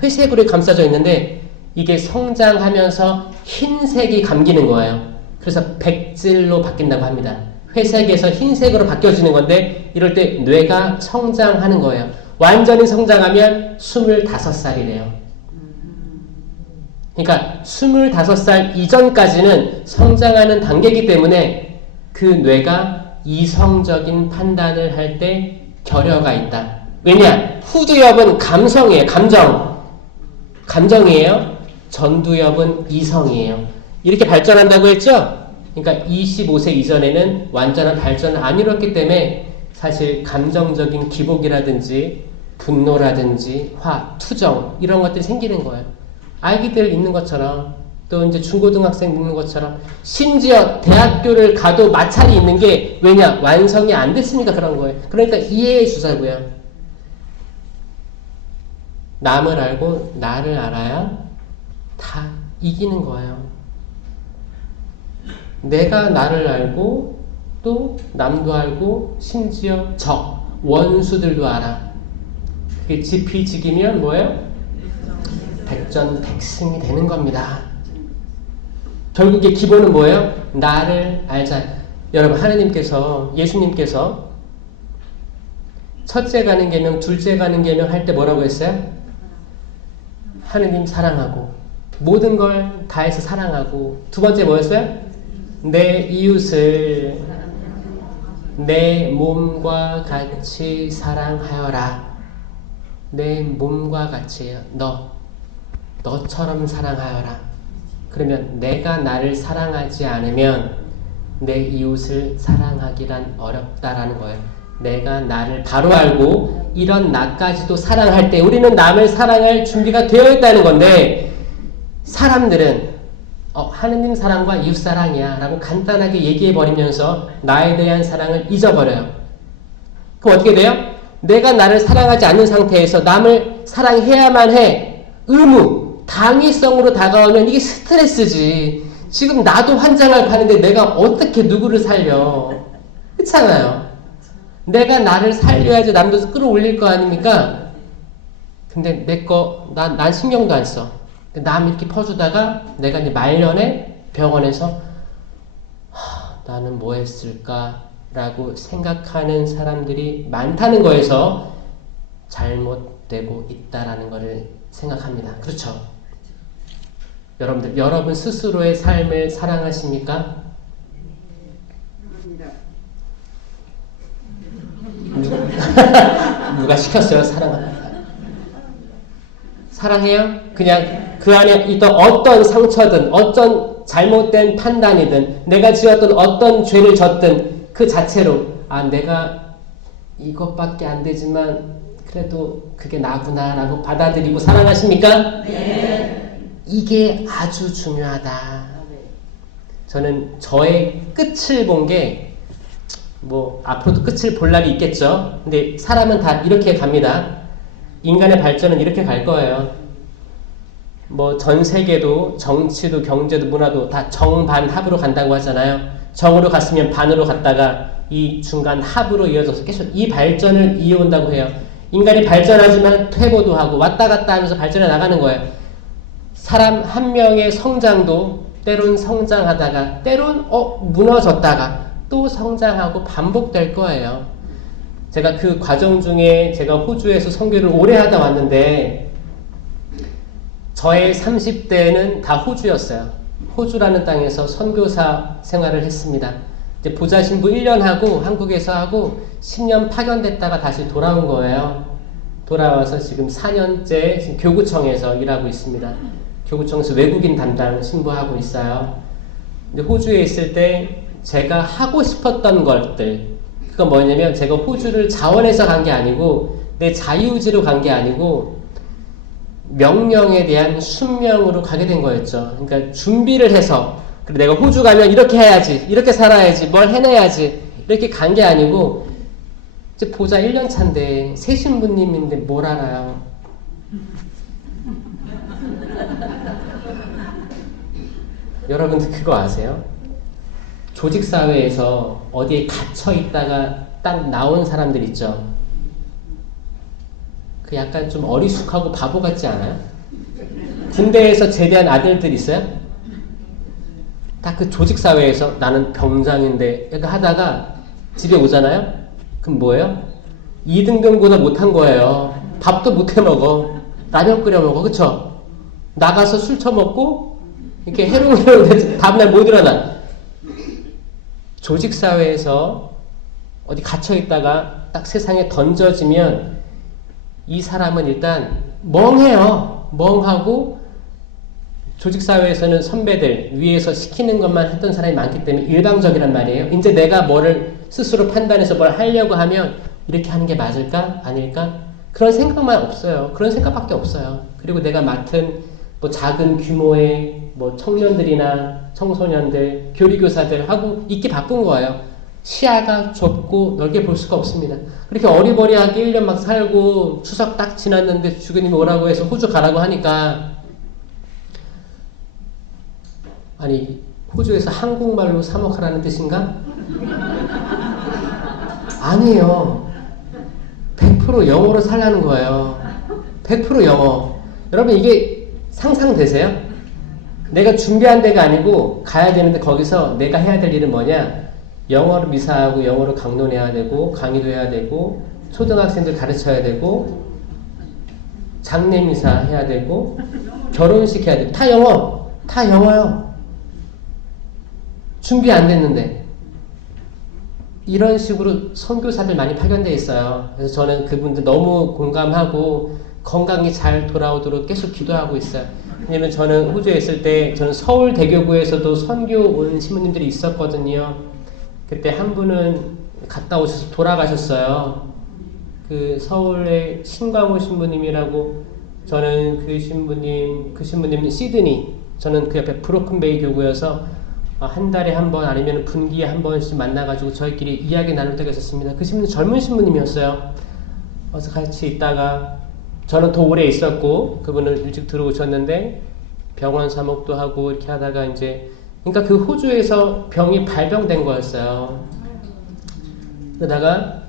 회색으로 감싸져 있는데 이게 성장하면서 흰색이 감기는 거예요. 그래서 백질로 바뀐다고 합니다. 회색에서 흰색으로 바뀌어지는 건데 이럴 때 뇌가 성장하는 거예요. 완전히 성장하면 25살이래요. 그러니까 25살 이전까지는 성장하는 단계이기 때문에 그 뇌가 이성적인 판단을 할 때 결여가 있다. 왜냐? 후두엽은 감성이에요. 감정이에요. 전두엽은 이성이에요. 이렇게 발전한다고 했죠? 그러니까 25세 이전에는 완전한 발전을 안 이뤘기 때문에 사실 감정적인 기복이라든지 분노라든지 투정 이런 것들이 생기는 거예요. 아기들 있는 것처럼 또 이제 중고등학생 있는 것처럼 심지어 대학교를 가도 마찰이 있는 게 왜냐? 완성이 안 됐으니까 그런 거예요. 그러니까 이해해 주자고요. 남을 알고 나를 알아야 다 이기는 거예요. 내가 나를 알고 또 남도 알고 심지어 원수들도 알아. 그게 지피지기면 뭐예요? 백전백승이 되는 겁니다. 결국에 기본은 뭐예요? 나를 알자. 여러분 하나님께서 예수님께서 첫째 가는 계명, 둘째 가는 계명 할 때 뭐라고 했어요? 하느님 사랑하고 모든 걸 다해서 사랑하고 두 번째 뭐였어요? 내 이웃을 내 몸과 같이 사랑하여라. 내 몸과 같이 너처럼 사랑하여라. 그러면 내가 나를 사랑하지 않으면 내 이웃을 사랑하기란 어렵다라는 거예요. 내가 나를 바로 알고 이런 나까지도 사랑할 때 우리는 남을 사랑할 준비가 되어 있다는 건데 사람들은 하느님 사랑과 이웃 사랑이야 라고 간단하게 얘기해버리면서 나에 대한 사랑을 잊어버려요. 그럼 어떻게 돼요? 내가 나를 사랑하지 않는 상태에서 남을 사랑해야만 해. 의무, 당위성으로 다가오면 이게 스트레스지. 지금 나도 환장할 판인데 내가 어떻게 누구를 살려. 그렇잖아요. 내가 나를 살려야지 남도 끌어올릴 거 아닙니까? 근데 난 신경도 안 써. 남 이렇게 퍼주다가 내가 이제 말년에 병원에서 나는 뭐 했을까? 라고 생각하는 사람들이 많다는 거에서 잘못되고 있다라는 것을 생각합니다. 그렇죠? 여러분들, 여러분 스스로의 삶을 사랑하십니까? 누가 시켰어요? 사랑해요? 그냥 그 안에 있던 어떤 상처든 어떤 잘못된 판단이든 내가 지었던 어떤 죄를 졌든 그 자체로 내가 이것밖에 안 되지만 그래도 그게 나구나 라고 받아들이고 사랑하십니까? 네. 이게 아주 중요하다. 저는 저의 끝을 본 게 앞으로도 끝을 볼 날이 있겠죠. 근데 사람은 다 이렇게 갑니다. 인간의 발전은 이렇게 갈 거예요. 전 세계도 정치도 경제도 문화도 다 정반합으로 간다고 하잖아요. 정으로 갔으면 반으로 갔다가 이 중간 합으로 이어져서 계속 이 발전을 이어온다고 해요. 인간이 발전하지만 퇴보도 하고 왔다 갔다 하면서 발전해 나가는 거예요. 사람 한 명의 성장도 때론 성장하다가 때론 무너졌다가 또 성장하고 반복될 거예요. 제가 그 과정 중에 제가 호주에서 선교를 오래 하다 왔는데 저의 30대는 다 호주였어요. 호주라는 땅에서 선교사 생활을 했습니다. 이제 보좌 신부 1년 하고 한국에서 하고 10년 파견됐다가 다시 돌아온 거예요. 돌아와서 지금 4년째 지금 교구청에서 일하고 있습니다. 교구청에서 외국인 담당 신부하고 있어요. 근데 호주에 있을 때 제가 하고 싶었던 것들, 그건 뭐냐면 제가 호주를 자원해서 간 게 아니고 내 자유의지로 간 게 아니고 명령에 대한 순명으로 가게 된 거였죠. 그러니까 준비를 해서 그리고 내가 호주 가면 이렇게 해야지, 이렇게 살아야지, 뭘 해내야지 이렇게 간 게 아니고 이제 보자 1년 차인데 새 신부님인데 뭘 알아요. 여러분들 그거 아세요? 조직사회에서 어디에 갇혀 있다가 딱 나온 사람들 있죠? 그 약간 좀 어리숙하고 바보 같지 않아요? 군대에서 제대한 아들들 있어요? 딱 그 조직사회에서 나는 병장인데 약간 하다가 집에 오잖아요? 그럼 뭐예요? 2등병보다 못한 거예요. 밥도 못 해먹어. 라면 끓여 먹어. 그쵸? 나가서 술 처먹고 이렇게 해롱해롱 다음날 못 일어나. 조직사회에서 어디 갇혀있다가 딱 세상에 던져지면 이 사람은 일단 멍해요. 멍하고 조직사회에서는 선배들 위에서 시키는 것만 했던 사람이 많기 때문에 일방적이란 말이에요. 이제 내가 뭐를 스스로 판단해서 뭘 하려고 하면 이렇게 하는 게 맞을까? 아닐까? 그런 생각만 없어요. 그런 생각밖에 없어요. 그리고 내가 맡은 뭐 작은 규모의 뭐 청년들이나 청소년들, 교리교사들 하고 있기 바쁜 거예요. 시야가 좁고 넓게 볼 수가 없습니다. 그렇게 어리버리하게 1년 막 살고 추석 딱 지났는데 주교님이 오라고 해서 호주 가라고 하니까 아니 호주에서 한국말로 사목하라는 뜻인가? 아니에요. 100% 영어로 살라는 거예요. 100% 영어. 여러분 이게 상상되세요? 내가 준비한 데가 아니고 가야 되는데 거기서 내가 해야 될 일은 뭐냐? 영어로 미사하고 영어로 강론해야 되고 강의도 해야 되고 초등학생들 가르쳐야 되고 장례 미사 해야 되고 결혼식 해야 되고 다 영어. 다 영어요. 준비 안 됐는데 이런 식으로 선교사들 많이 파견돼 있어요. 그래서 저는 그분들 너무 공감하고 건강히 잘 돌아오도록 계속 기도하고 있어요. 왜냐면 저는 호주에 있을 때 저는 서울대교구에서도 선교 온 신부님들이 있었거든요. 그때 한 분은 갔다 오셔서 돌아가셨어요. 그 서울의 신광호 신부님이라고 저는 그 신부님은 시드니, 저는 그 옆에 브로큰베이 교구여서 한 달에 한 번 아니면 분기에 한 번씩 만나가지고 저희끼리 이야기 나눌 때가 있었습니다. 그 신부는 젊은 신부님이었어요. 그래서 같이 있다가 저는 더 오래 있었고 그분은 일찍 들어오셨는데 병원 사목도 하고 이렇게 하다가 이제 그러니까 그 호주에서 병이 발병된 거였어요. 그러다가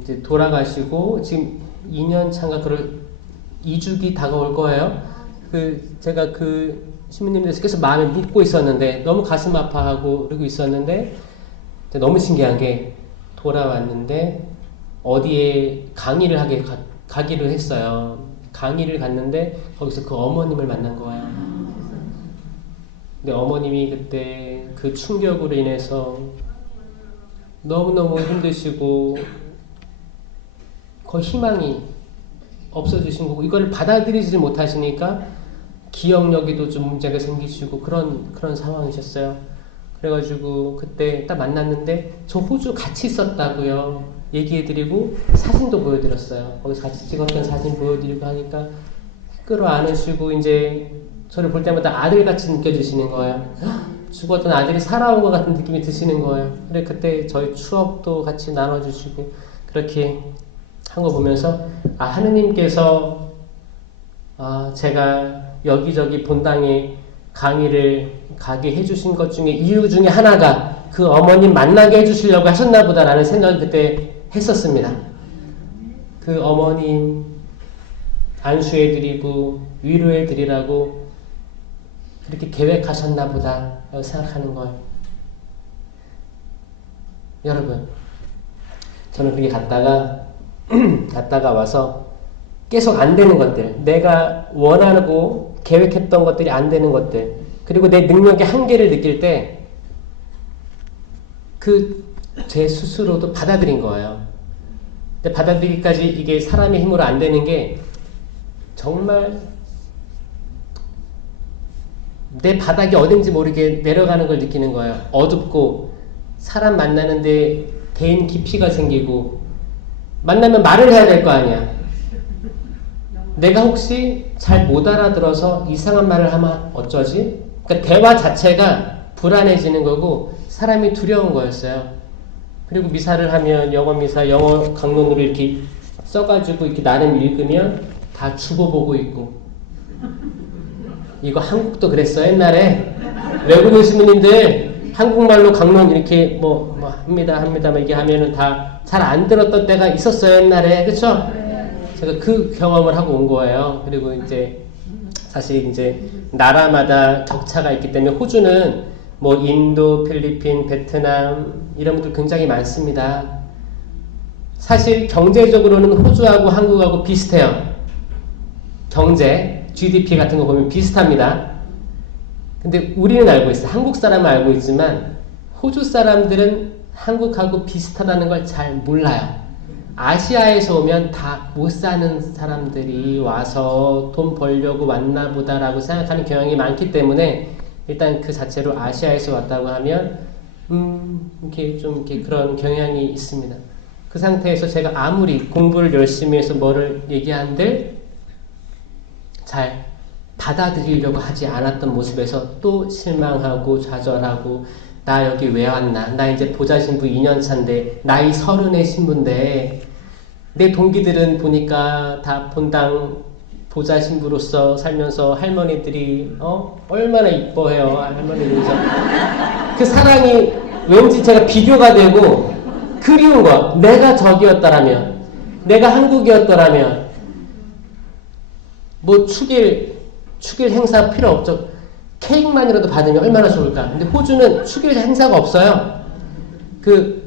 이제 돌아가시고 지금 2년 차인가 그럴 2주기 다가올 거예요. 제가 그 신부님께서 계속 마음에 묻고 있었는데 너무 가슴 아파하고 그러고 있었는데 너무 신기한 게 돌아왔는데 어디에 강의를 가기로 했어요. 강의를 갔는데 거기서 그 어머님을 만난 거예요. 근데 어머님이 그때 그 충격으로 인해서 너무너무 힘드시고 거의 희망이 없어지신 거고 이거를 받아들이지 못하시니까 기억력에도 좀 문제가 생기시고 그런 상황이셨어요. 그래가지고 그때 딱 만났는데 저 호주 같이 있었다고요. 얘기해드리고 사진도 보여드렸어요. 거기서 같이 찍었던 사진 보여드리고 하니까 끌어안으시고 이제 저를 볼 때마다 아들같이 느껴지시는 거예요. 죽었던 아들이 살아온 것 같은 느낌이 드시는 거예요. 그래 그때 저희 추억도 같이 나눠주시고 그렇게 한 거 보면서 하느님께서 제가 여기저기 본당에 강의를 가게 해주신 것 중에 이유 중에 하나가 그 어머님 만나게 해주시려고 하셨나 보다라는 생각을 그때 했었습니다. 그 어머님 안수해드리고 위로해드리라고 그렇게 계획하셨나 보다 라고 생각하는 거예요. 여러분, 저는 그게 갔다가 와서 계속 안 되는 것들, 내가 원하고 계획했던 것들이 안 되는 것들, 그리고 내 능력의 한계를 느낄 때 제 스스로도 받아들인 거예요. 근데 받아들이기까지 이게 사람의 힘으로 안 되는 게 정말 내 바닥이 어딘지 모르게 내려가는 걸 느끼는 거예요. 어둡고 사람 만나는데 개인 깊이가 생기고 만나면 말을 해야 될 거 아니야. 내가 혹시 잘 못 알아들어서 이상한 말을 하면 어쩌지? 그러니까 대화 자체가 불안해지는 거고 사람이 두려운 거였어요. 그리고 미사를 하면 영어 미사, 영어 강론으로 이렇게 써가지고 이렇게 나름 읽으면 다 주고보고 있고. 이거 한국도 그랬어 옛날에. 외국인 시민님들 한국말로 강론 이렇게 합니다 막 이게 하면은 다 잘 안 들었던 때가 있었어요 옛날에. 그쵸? 제가 그 경험을 하고 온 거예요. 그리고 이제 사실 이제 나라마다 격차가 있기 때문에 호주는 인도, 필리핀, 베트남 이런 분들 굉장히 많습니다. 사실 경제적으로는 호주하고 한국하고 비슷해요. 경제, GDP 같은 거 보면 비슷합니다. 근데 우리는 알고 있어요. 한국 사람은 알고 있지만 호주 사람들은 한국하고 비슷하다는 걸 잘 몰라요. 아시아에서 오면 다 못 사는 사람들이 와서 돈 벌려고 왔나 보다라고 생각하는 경향이 많기 때문에 일단 그 자체로 아시아에서 왔다고 하면 이렇게 그런 경향이 있습니다. 그 상태에서 제가 아무리 공부를 열심히 해서 뭐를 얘기한들 잘 받아들이려고 하지 않았던 모습에서 또 실망하고 좌절하고 나 여기 왜 왔나? 나 이제 보좌신부 2년 차인데 나이 30의 신부인데 내 동기들은 보니까 다 본당 보좌신부로서 살면서 할머니들이 얼마나 이뻐해요. 할머니들이 그 사랑이 왠지 제가 비교가 되고 그리운 거야. 내가 저기였더라면, 내가 한국이었더라면 축일 행사 필요 없죠. 케이크만이라도 받으면 얼마나 좋을까. 근데 호주는 축일 행사가 없어요.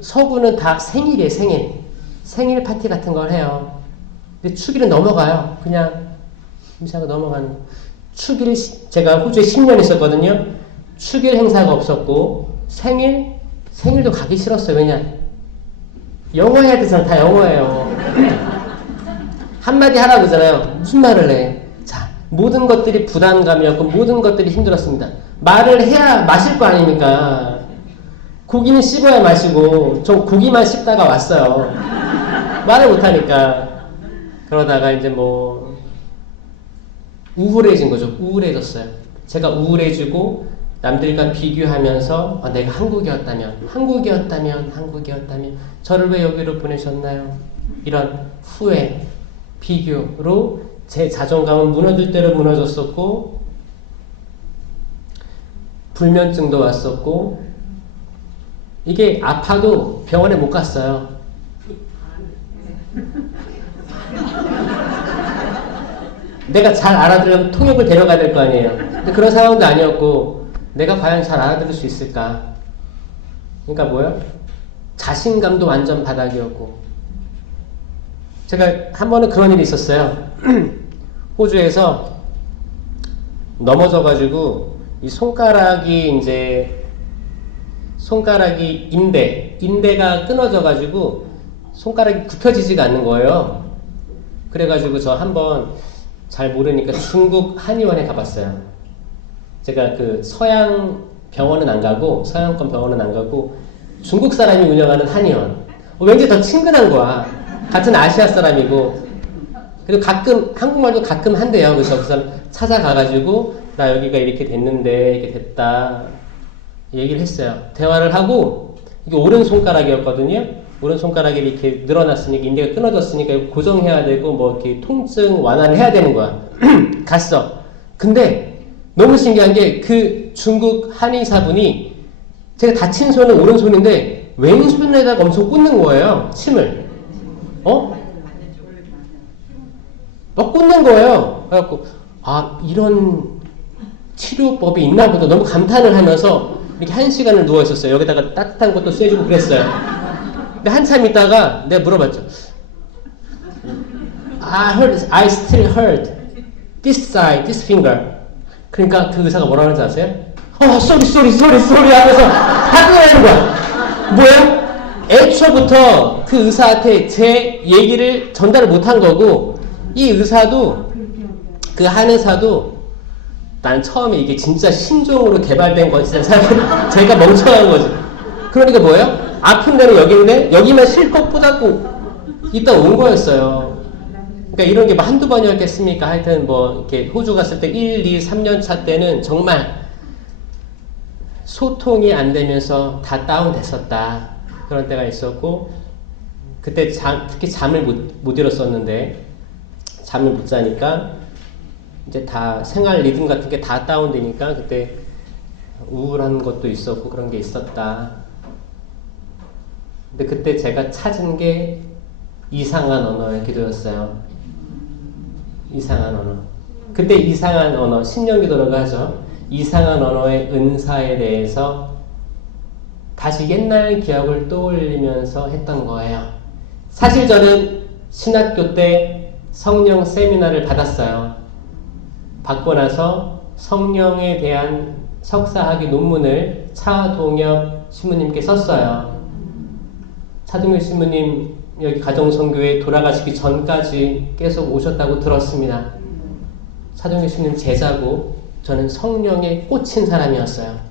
서구는 다 생일이에요. 생일 파티 같은 걸 해요. 근데 축일은 넘어가요. 그냥 미사가 넘어가는. 제가 호주에 10년 있었거든요. 축일 행사가 없었고 생일도 가기 싫었어요. 왜냐? 영어 해야 되잖아. 다 영어예요. 한마디 하라고 그러잖아요. 무슨 말을 해? 모든 것들이 부담감이었고 모든 것들이 힘들었습니다. 말을 해야 마실 거 아닙니까? 고기는 씹어야 마시고 저 고기만 씹다가 왔어요. 말을 못하니까. 그러다가 이제 우울해진 거죠. 우울해졌어요. 제가 우울해지고 남들과 비교하면서 내가 한국이었다면 저를 왜 여기로 보내셨나요? 이런 후회, 비교로 제 자존감은 무너질 대로 무너졌었고 불면증도 왔었고 이게 아파도 병원에 못 갔어요. 내가 잘 알아들으면 통역을 데려가야 될 거 아니에요. 근데 그런 상황도 아니었고 내가 과연 잘 알아들을 수 있을까? 그러니까 뭐요? 자신감도 완전 바닥이었고 제가 한 번은 그런 일이 있었어요. 호주에서 넘어져가지고 이 손가락이 인대가 끊어져가지고 손가락이 굽혀지지가 않는 거예요. 그래가지고 저 한 번 잘 모르니까 중국 한의원에 가봤어요. 제가 서양 병원은 안 가고 서양권 병원은 안 가고 중국 사람이 운영하는 한의원. 왠지 더 친근한 거야. 같은 아시아 사람이고. 그리고 가끔 한국말도 가끔 한대요. 그래서 거기서 찾아가가지고 나 여기가 이렇게 됐는데 이렇게 됐다 얘기를 했어요. 대화를 하고 이게 오른 손가락이었거든요. 오른 손가락이 이렇게 늘어났으니까 인대가 끊어졌으니까 고정해야 되고 이렇게 통증 완화를 해야 되는 거야. 갔어. 근데 너무 신기한 게 그 중국 한의사분이 제가 다친 손은 오른손인데 왼손에다가 엄청 꽂는 거예요. 침을. 꽂는 거예요. 그래갖고 이런 치료법이 있나 보다 너무 감탄을 하면서 이렇게 1시간을 누워 있었어요. 여기다가 따뜻한 것도 쐬주고 그랬어요. 근데 한참 있다가 내가 물어봤죠. I still hurt this side, this finger. 그러니까 그 의사가 뭐라 하는지 아세요? sorry 하면서 하는 거야. 뭐야? 애초부터 그 의사한테 제 얘기를 전달을 못한 거고, 이 의사도, 그 한 의사도, 난 처음에 이게 진짜 신종으로 개발된 거지. 제가 멍청한 거지. 그러니까 뭐예요? 아픈 데는 여기인데, 여기만 실컷 꽂았고, 이따 온 거였어요. 그러니까 이런 게 뭐 한두 번이었겠습니까? 하여튼 뭐, 이렇게 호주 갔을 때 1, 2, 3년 차 때는 정말 소통이 안 되면서 다 다운됐었다. 그런 때가 있었고, 그때 특히 잠을 못 일었었는데, 잠을 못 자니까, 이제 다 생활 리듬 같은 게 다 다운되니까, 그때 우울한 것도 있었고, 그런 게 있었다. 근데 그때 제가 찾은 게 이상한 언어의 기도였어요. 이상한 언어. 그때 이상한 언어, 신령기도라고 하죠. 이상한 언어의 은사에 대해서 다시 옛날 기억을 떠올리면서 했던 거예요. 사실 저는 신학교 때 성령 세미나를 받았어요. 받고 나서 성령에 대한 석사학위 논문을 차동엽 신부님께 썼어요. 차동엽 신부님 여기 가정선교회 돌아가시기 전까지 계속 오셨다고 들었습니다. 차동엽 신부님 제자고 저는 성령에 꽂힌 사람이었어요.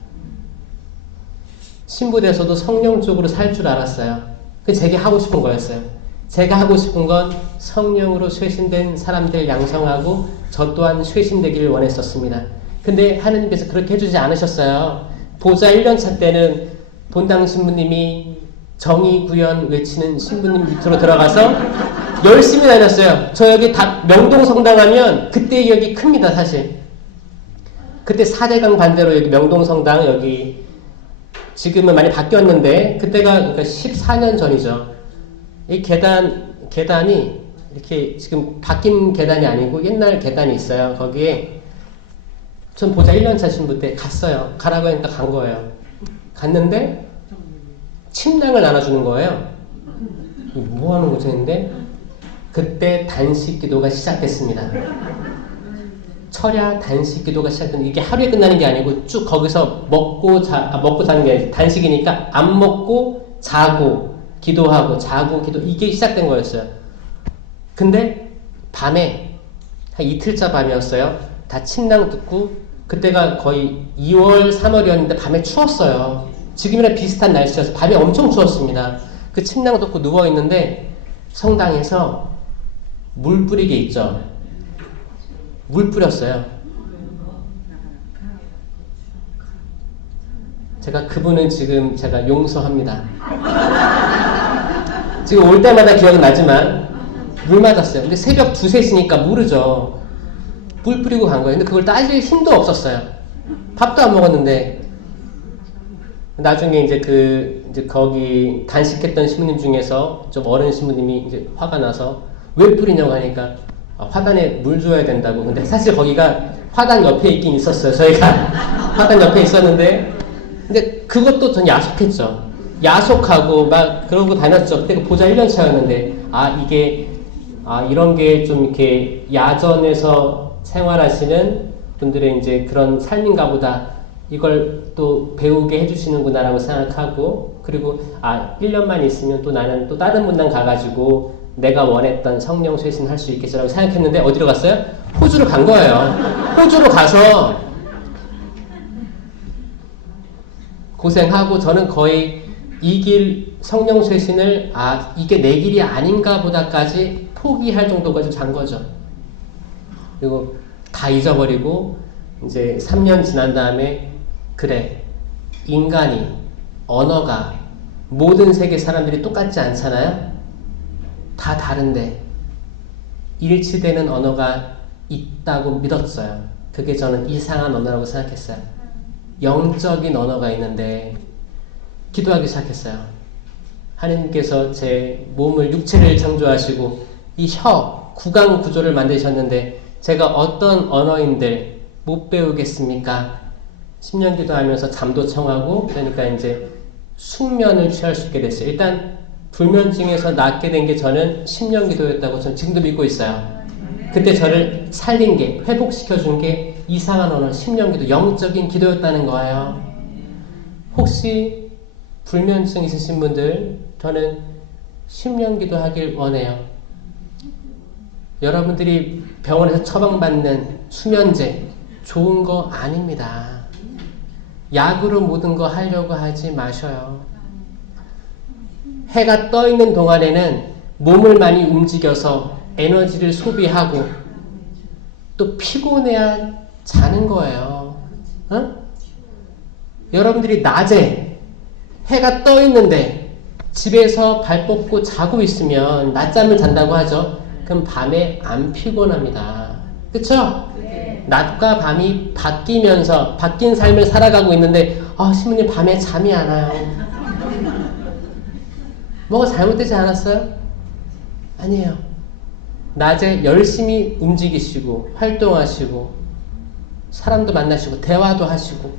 신부돼서도 성령 쪽으로 살 줄 알았어요. 그게 제게 하고 싶은 거였어요. 제가 하고 싶은 건 성령으로 쇄신된 사람들 양성하고 저 또한 쇄신되기를 원했었습니다. 근데 하느님께서 그렇게 해주지 않으셨어요. 보자 1년차 때는 본당 신부님이 정의구현 외치는 신부님 밑으로 들어가서 열심히 다녔어요. 저 여기 명동 성당 하면 그때 기억이 큽니다, 사실. 그때 4대강 반대로 여기 명동 성당 여기 지금은 많이 바뀌었는데 그때가 그러니까 14년 전이죠. 이 계단이 이렇게 지금 바뀐 계단이 아니고 옛날 계단이 있어요. 거기에 전 보자 1년차 신부 때 갔어요. 가라고 하니까 간 거예요. 갔는데 침낭을 나눠주는 거예요. 뭐 하는 거지 했는데 그때 단식 기도가 시작됐습니다. 철야 단식 기도가 시작된 이게 하루에 끝나는 게 아니고 쭉 거기서 먹고 자는 게 아니라 단식이니까 안 먹고 자고 기도하고 자고 기도 이게 시작된 거였어요. 근데 밤에 한 이틀차 밤이었어요. 다 침낭 듣고 그때가 거의 2월 3월이었는데 밤에 추웠어요. 지금이랑 비슷한 날씨여서 밤에 엄청 추웠습니다. 그 침낭 덮고 누워있는데 성당에서 물 뿌리게 있죠. 물 뿌렸어요. 그분은 지금 제가 용서합니다. 지금 올 때마다 기억나지만 물 맞았어요. 근데 새벽 2, 3시니까 모르죠. 물 뿌리고 간 거예요. 근데 그걸 따질 힘도 없었어요. 밥도 안 먹었는데 나중에 이제 거기 단식했던 신부님 중에서 좀 어른 신부님이 이제 화가 나서 왜 뿌리냐고 하니까 화단에 물 줘야 된다고. 근데 사실 거기가 화단 옆에 있긴 있었어요. 저희가 화단 옆에 있었는데 근데 그것도 전 야속했죠. 야속하고 막 그러고 다녔죠. 그때 보자 1년 차였는데 이런 게 좀 이렇게 야전에서 생활하시는 분들의 이제 그런 삶인가 보다. 이걸 또 배우게 해주시는구나라고 생각하고 그리고 1년만 있으면 또 나는 또 다른 문당 가가지고 내가 원했던 성령 쇄신 할 수 있겠지라고 생각했는데 어디로 갔어요? 호주로 간 거예요. 호주로 가서 고생하고 저는 거의 이 길 성령 쇄신을 이게 내 길이 아닌가 보다까지 포기할 정도까지 잔 거죠. 그리고 다 잊어버리고 이제 3년 지난 다음에 그래 인간이 언어가 모든 세계 사람들이 똑같지 않잖아요. 다 다른데 일치되는 언어가 있다고 믿었어요. 그게 저는 이상한 언어라고 생각했어요. 영적인 언어가 있는데 기도하기 시작했어요. 하나님께서 제 몸을 육체를 창조하시고 이 구강 구조를 만드셨는데 제가 어떤 언어인들 못 배우겠습니까? 10년 기도하면서 잠도 청하고 그러니까 이제 숙면을 취할 수 있게 됐어요. 일단 불면증에서 낫게 된 게 저는 10년 기도였다고 저는 지금도 믿고 있어요. 그때 저를 살린 게, 회복시켜준 게 이상한 언어 10년 기도, 영적인 기도였다는 거예요. 혹시 불면증 있으신 분들, 저는 10년 기도 하길 원해요. 여러분들이 병원에서 처방받는 수면제, 좋은 거 아닙니다. 약으로 모든 거 하려고 하지 마셔요. 해가 떠 있는 동안에는 몸을 많이 움직여서 에너지를 소비하고 또 피곤해야 자는 거예요. 어? 여러분들이 낮에 해가 떠 있는데 집에서 발 뻗고 자고 있으면 낮잠을 잔다고 하죠. 그럼 밤에 안 피곤합니다. 그쵸? 네. 낮과 밤이 바뀌면서 바뀐 삶을 살아가고 있는데 신부님 밤에 잠이 안 와요. 뭐가 잘못되지 않았어요? 아니에요. 낮에 열심히 움직이시고 활동하시고 사람도 만나시고 대화도 하시고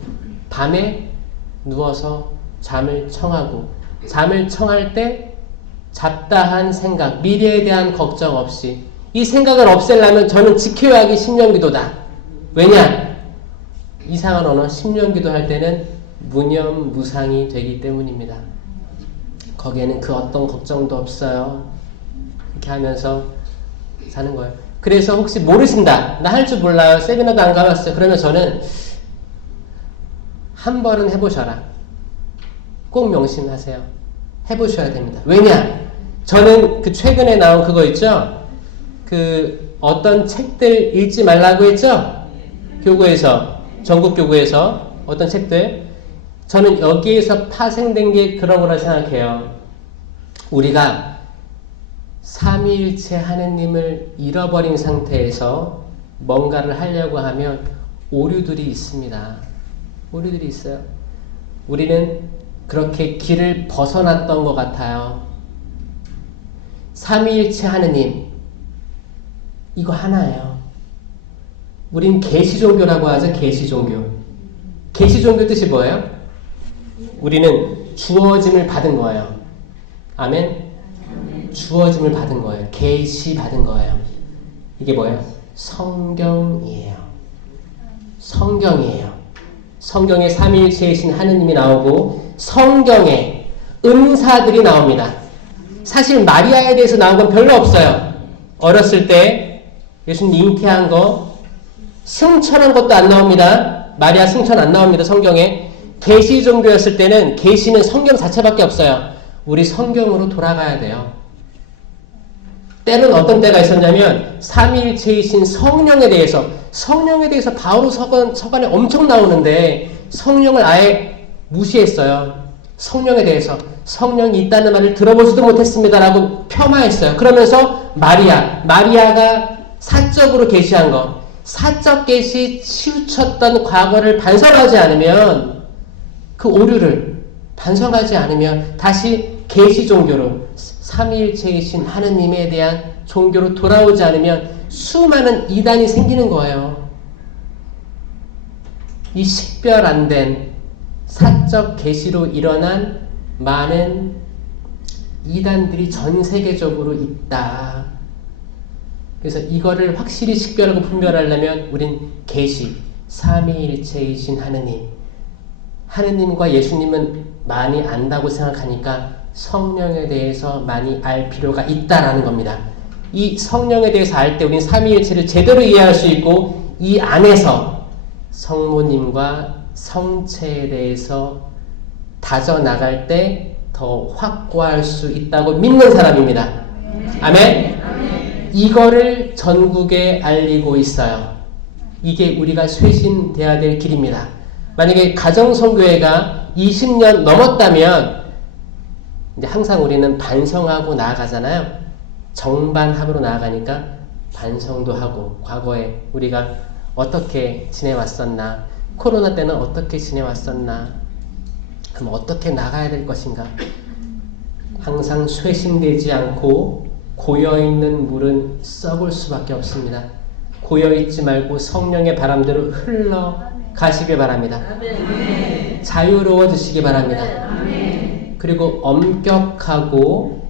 밤에 누워서 잠을 청하고 잠을 청할 때 잡다한 생각, 미래에 대한 걱정 없이 이 생각을 없애려면 저는 지켜야 하기 10년 기도다. 왜냐? 이상한 언어 10년 기도할 때는 무념무상이 되기 때문입니다. 거기에는 그 어떤 걱정도 없어요. 이렇게 하면서 사는 거예요. 그래서 혹시 모르신다. 나 할 줄 몰라요. 세미나도 안 가봤어요. 그러면 저는 한 번은 해보셔라. 꼭 명심하세요. 해보셔야 됩니다. 왜냐? 저는 그 최근에 나온 그거 있죠? 그 어떤 책들 읽지 말라고 했죠? 교구에서, 전국 교구에서 어떤 책들. 저는 여기에서 파생된 게 그런 거라 생각해요. 우리가 삼위일체 하느님을 잃어버린 상태에서 뭔가를 하려고 하면 오류들이 있습니다. 오류들이 있어요. 우리는 그렇게 길을 벗어났던 것 같아요. 삼위일체 하느님, 이거 하나예요. 우린 계시종교라고 하죠. 계시종교. 계시종교 뜻이 뭐예요? 우리는 주어짐을 받은 거예요. 아멘? 주어짐을 받은 거예요. 계시 받은 거예요. 이게 뭐예요? 성경이에요. 성경이에요. 성경에 삼위일체이신 하느님이 나오고 성경에 은사들이 나옵니다. 사실 마리아에 대해서 나온 건 별로 없어요. 어렸을 때 예수님 잉태한 거, 승천한 것도 안 나옵니다. 마리아 승천 안 나옵니다. 성경에. 계시 종교였을 때는 계시는 성경 자체밖에 없어요. 우리 성경으로 돌아가야 돼요. 때는 어떤 때가 있었냐면 삼위일체이신 성령에 대해서 바오로 서간에 엄청 나오는데 성령을 아예 무시했어요. 성령에 대해서 성령이 있다는 말을 들어보지도 못했습니다라고 폄하했어요. 그러면서 마리아가 사적으로 계시한 것, 사적 계시 치우쳤던 과거를 반성하지 않으면, 그 오류를 반성하지 않으면 다시 계시 종교로, 삼위일체이신 하느님에 대한 종교로 돌아오지 않으면 수많은 이단이 생기는 거예요. 이 식별 안 된 사적 계시로 일어난 많은 이단들이 전 세계적으로 있다. 그래서 이거를 확실히 식별하고 분별하려면 우린 계시, 삼위일체이신 하느님과 예수님은 많이 안다고 생각하니까 성령에 대해서 많이 알 필요가 있다라는 겁니다. 이 성령에 대해서 알 때 우린 삼위일체를 제대로 이해할 수 있고 이 안에서 성모님과 성체에 대해서 다져나갈 때 더 확고할 수 있다고 믿는 사람입니다. 아멘? 이거를 전국에 알리고 있어요. 이게 우리가 쇄신돼야 될 길입니다. 만약에 가정선교회가 20년 넘었다면 이제 항상 우리는 반성하고 나아가잖아요. 정반합으로 나아가니까 반성도 하고 과거에 우리가 어떻게 지내왔었나, 코로나 때는 어떻게 지내왔었나, 그럼 어떻게 나가야 될 것인가. 항상 쇄신되지 않고 고여있는 물은 썩을 수밖에 없습니다. 고여있지 말고 성령의 바람대로 흘러가시길 바랍니다. 자유로워지시기 바랍니다. 그리고 엄격하고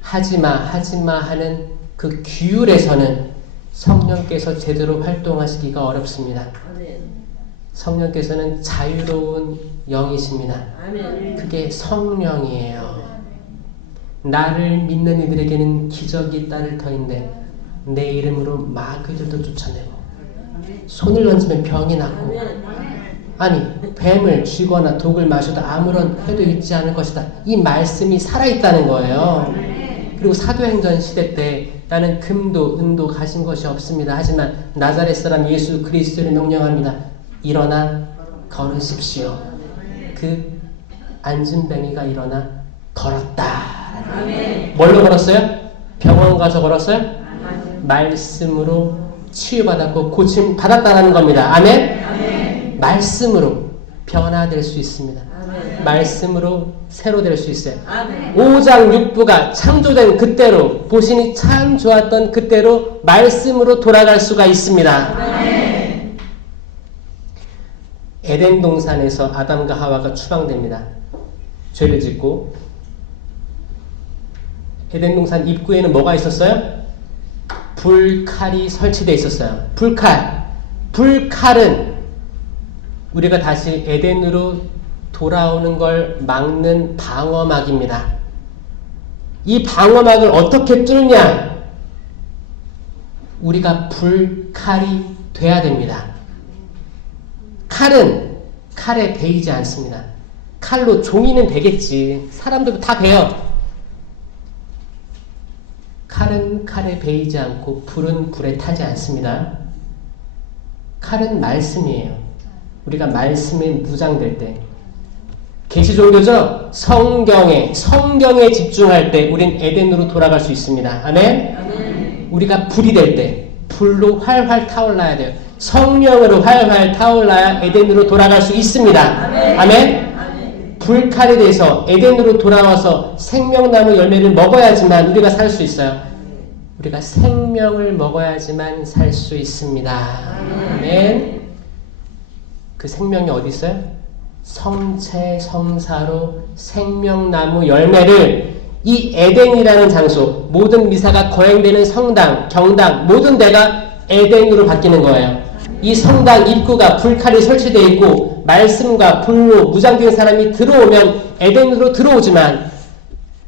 하지마 하는 그 규율에서는 성령께서 제대로 활동하시기가 어렵습니다. 성령께서는 자유로운 영이십니다. 그게 성령이에요. 나를 믿는 이들에게는 기적이 따를 터인데 내 이름으로 마귀들도 쫓아내고 손을 얹으면 병이 낫고 아니 뱀을 쥐거나 독을 마셔도 아무런 해도 있지 않을 것이다. 이 말씀이 살아있다는 거예요. 그리고 사도행전 시대 때 나는 금도 은도 가진 것이 없습니다. 하지만 나자렛 사람 예수 그리스도를 명령합니다. 일어나 걸으십시오. 그 안진뱅이가 일어나 걸었다. 뭘로 걸었어요? 병원 가서 걸었어요? 말씀으로 치유받았고 고침 받았다는 겁니다. 아멘? 말씀으로 변화될 수 있습니다. 말씀으로 새로 될 수 있어요. 5장 6부가 창조된 그때로 보시니 참 좋았던 그때로 말씀으로 돌아갈 수가 있습니다. 에덴 동산에서 아담과 하와가 추방됩니다. 죄를 짓고 에덴 동산 입구에는 뭐가 있었어요? 불칼이 설치되어 있었어요. 불칼은 우리가 다시 에덴으로 돌아오는 걸 막는 방어막입니다. 이 방어막을 어떻게 뚫냐? 우리가 불칼이 돼야 됩니다. 칼에 베이지 않습니다. 칼로 종이는 베겠지. 사람들도 다 베요. 칼은 칼에 베이지 않고 불은 불에 타지 않습니다. 칼은 말씀이에요. 우리가 말씀에 무장될 때 계시 종교죠? 성경에 집중할 때 우린 에덴으로 돌아갈 수 있습니다. 아멘? 우리가 불이 될 때 불로 활활 타올라야 돼요. 성령으로 활활 타올라야 에덴으로 돌아갈 수 있습니다. 아멘? 불칼에 대해서 에덴으로 돌아와서 생명나무 열매를 먹어야지만 우리가 살 수 있어요. 우리가 생명을 먹어야지만 살 수 있습니다. 아멘. 그 생명이 어디 있어요? 성체 성사로 생명나무 열매를 이 에덴이라는 장소, 모든 미사가 거행되는 성당, 경당, 모든 데가 에덴으로 바뀌는 거예요. 이 성당 입구가 불칼이 설치되어 있고 말씀과 불로 무장된 사람이 들어오면 에덴으로 들어오지만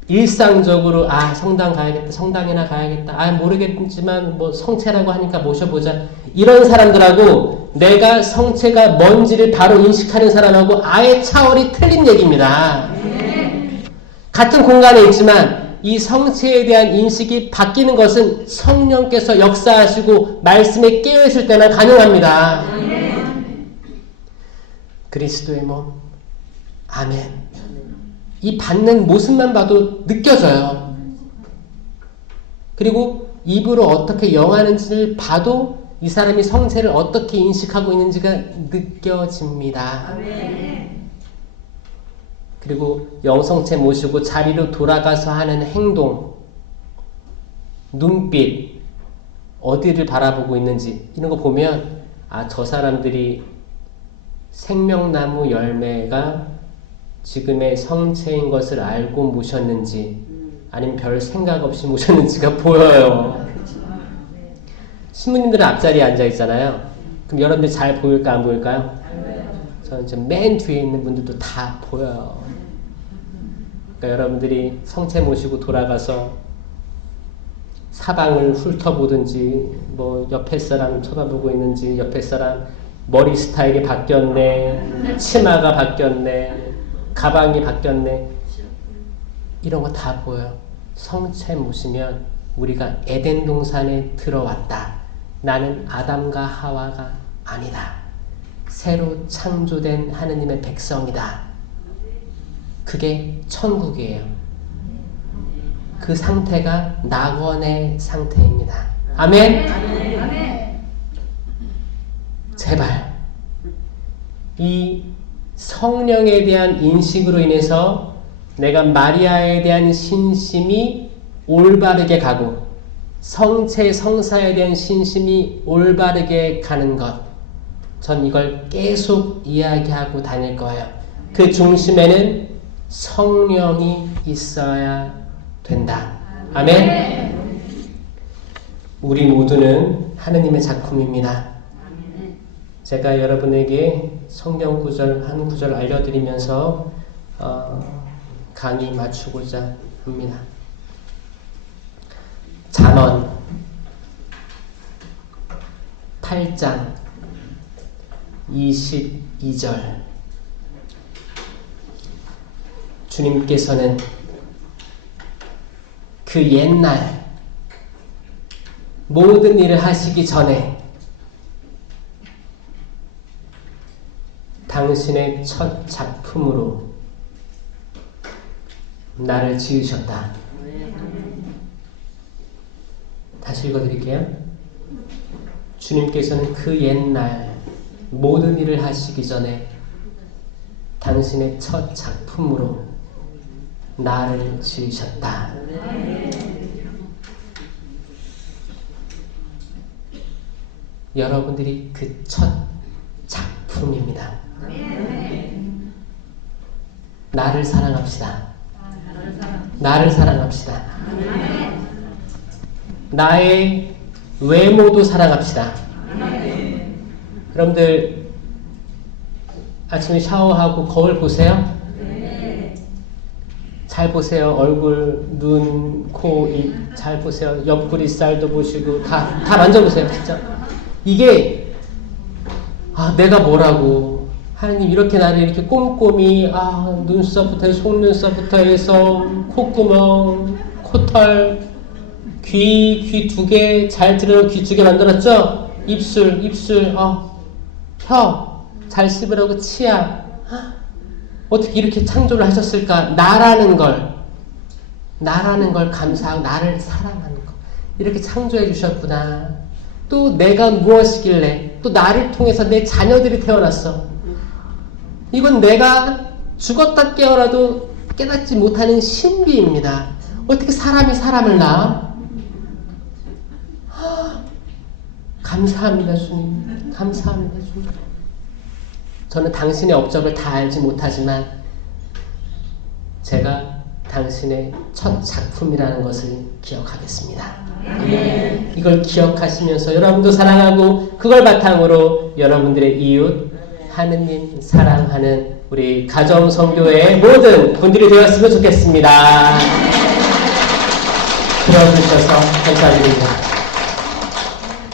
일상적으로 성당 가야겠다, 성당이나 가야겠다, 모르겠지만 뭐 성체라고 하니까 모셔보자, 이런 사람들하고 내가 성체가 뭔지를 바로 인식하는 사람하고 아예 차원이 틀린 얘기입니다. 같은 공간에 있지만 이 성체에 대한 인식이 바뀌는 것은 성령께서 역사하시고 말씀에 깨어있을 때나 가능합니다. 그리스도의 몸. 아멘. 이 받는 모습만 봐도 느껴져요. 그리고 입으로 어떻게 영하는지를 봐도 이 사람이 성체를 어떻게 인식하고 있는지가 느껴집니다. 그리고 영성체 모시고 자리로 돌아가서 하는 행동, 눈빛, 어디를 바라보고 있는지 이런 거 보면 저 사람들이 생명나무 열매가 지금의 성체인 것을 알고 모셨는지 아니면 별 생각 없이 모셨는지가 보여요. 신부님들은 앞자리에 앉아있잖아요. 그럼 여러분들 잘 보일까 안 보일까요? 저는 지금 맨 뒤에 있는 분들도 다 보여요. 그러니까 여러분들이 성체 모시고 돌아가서 사방을 훑어보든지 뭐 옆에 사람 쳐다보고 있는지, 옆에 사람 머리 스타일이 바뀌었네, 치마가 바뀌었네, 가방이 바뀌었네, 이런 거 다 보여요. 성체 모시면 우리가 에덴 동산에 들어왔다. 나는 아담과 하와가 아니다. 새로 창조된 하느님의 백성이다. 그게 천국이에요. 그 상태가 낙원의 상태입니다. 아멘? 아멘. 제발 이 성령에 대한 인식으로 인해서 내가 마리아에 대한 신심이 올바르게 가고 성체 성사에 대한 신심이 올바르게 가는 것. 전 이걸 계속 이야기하고 다닐 거예요. 그 중심에는 성령이 있어야 된다. 아멘. 우리 모두는 하느님의 작품입니다. 제가 여러분에게 성경 구절 한 구절 알려드리면서 강의 맞추고자 합니다. 잠언 8장 22절. 주님께서는 그 옛날 모든 일을 하시기 전에 당신의 첫 작품으로 나를 지으셨다. 다시 읽어드릴게요. 주님께서는 그 옛날 모든 일을 하시기 전에 당신의 첫 작품으로 나를 지으셨다. 여러분들이 그 첫 작품입니다. 나를 사랑합시다. 나를 사랑합시다. 나의 외모도 사랑합시다. 여러분들 아침에 샤워하고 거울 보세요. 잘 보세요. 얼굴, 눈, 코, 입 잘 보세요. 옆구리 살도 보시고 다 만져보세요. 진짜 이게 내가 뭐라고 하나님 이렇게 나를 이렇게 꼼꼼히 눈썹부터 속눈썹부터 해서 콧구멍, 코털, 귀 2개 잘 들으라고 귀 2개 만들었죠? 입술, 혀 잘 씹으라고 치아. 어떻게 이렇게 창조를 하셨을까? 나라는 걸 감사하고 나를 사랑하는 거. 이렇게 창조해 주셨구나. 또 내가 무엇이길래 또 나를 통해서 내 자녀들이 태어났어. 이건 내가 죽었다 깨어나도 깨닫지 못하는 신비입니다. 어떻게 사람이 사람을 낳아? 감사합니다, 주님. 감사합니다, 주님. 저는 당신의 업적을 다 알지 못하지만 제가 당신의 첫 작품이라는 것을 기억하겠습니다. 이걸 기억하시면서 여러분도 사랑하고 그걸 바탕으로 여러분들의 이웃, 하느님 사랑하는 우리 가정선교회 모든 분들이 되었으면 좋겠습니다. 들어주셔서 감사드립니다.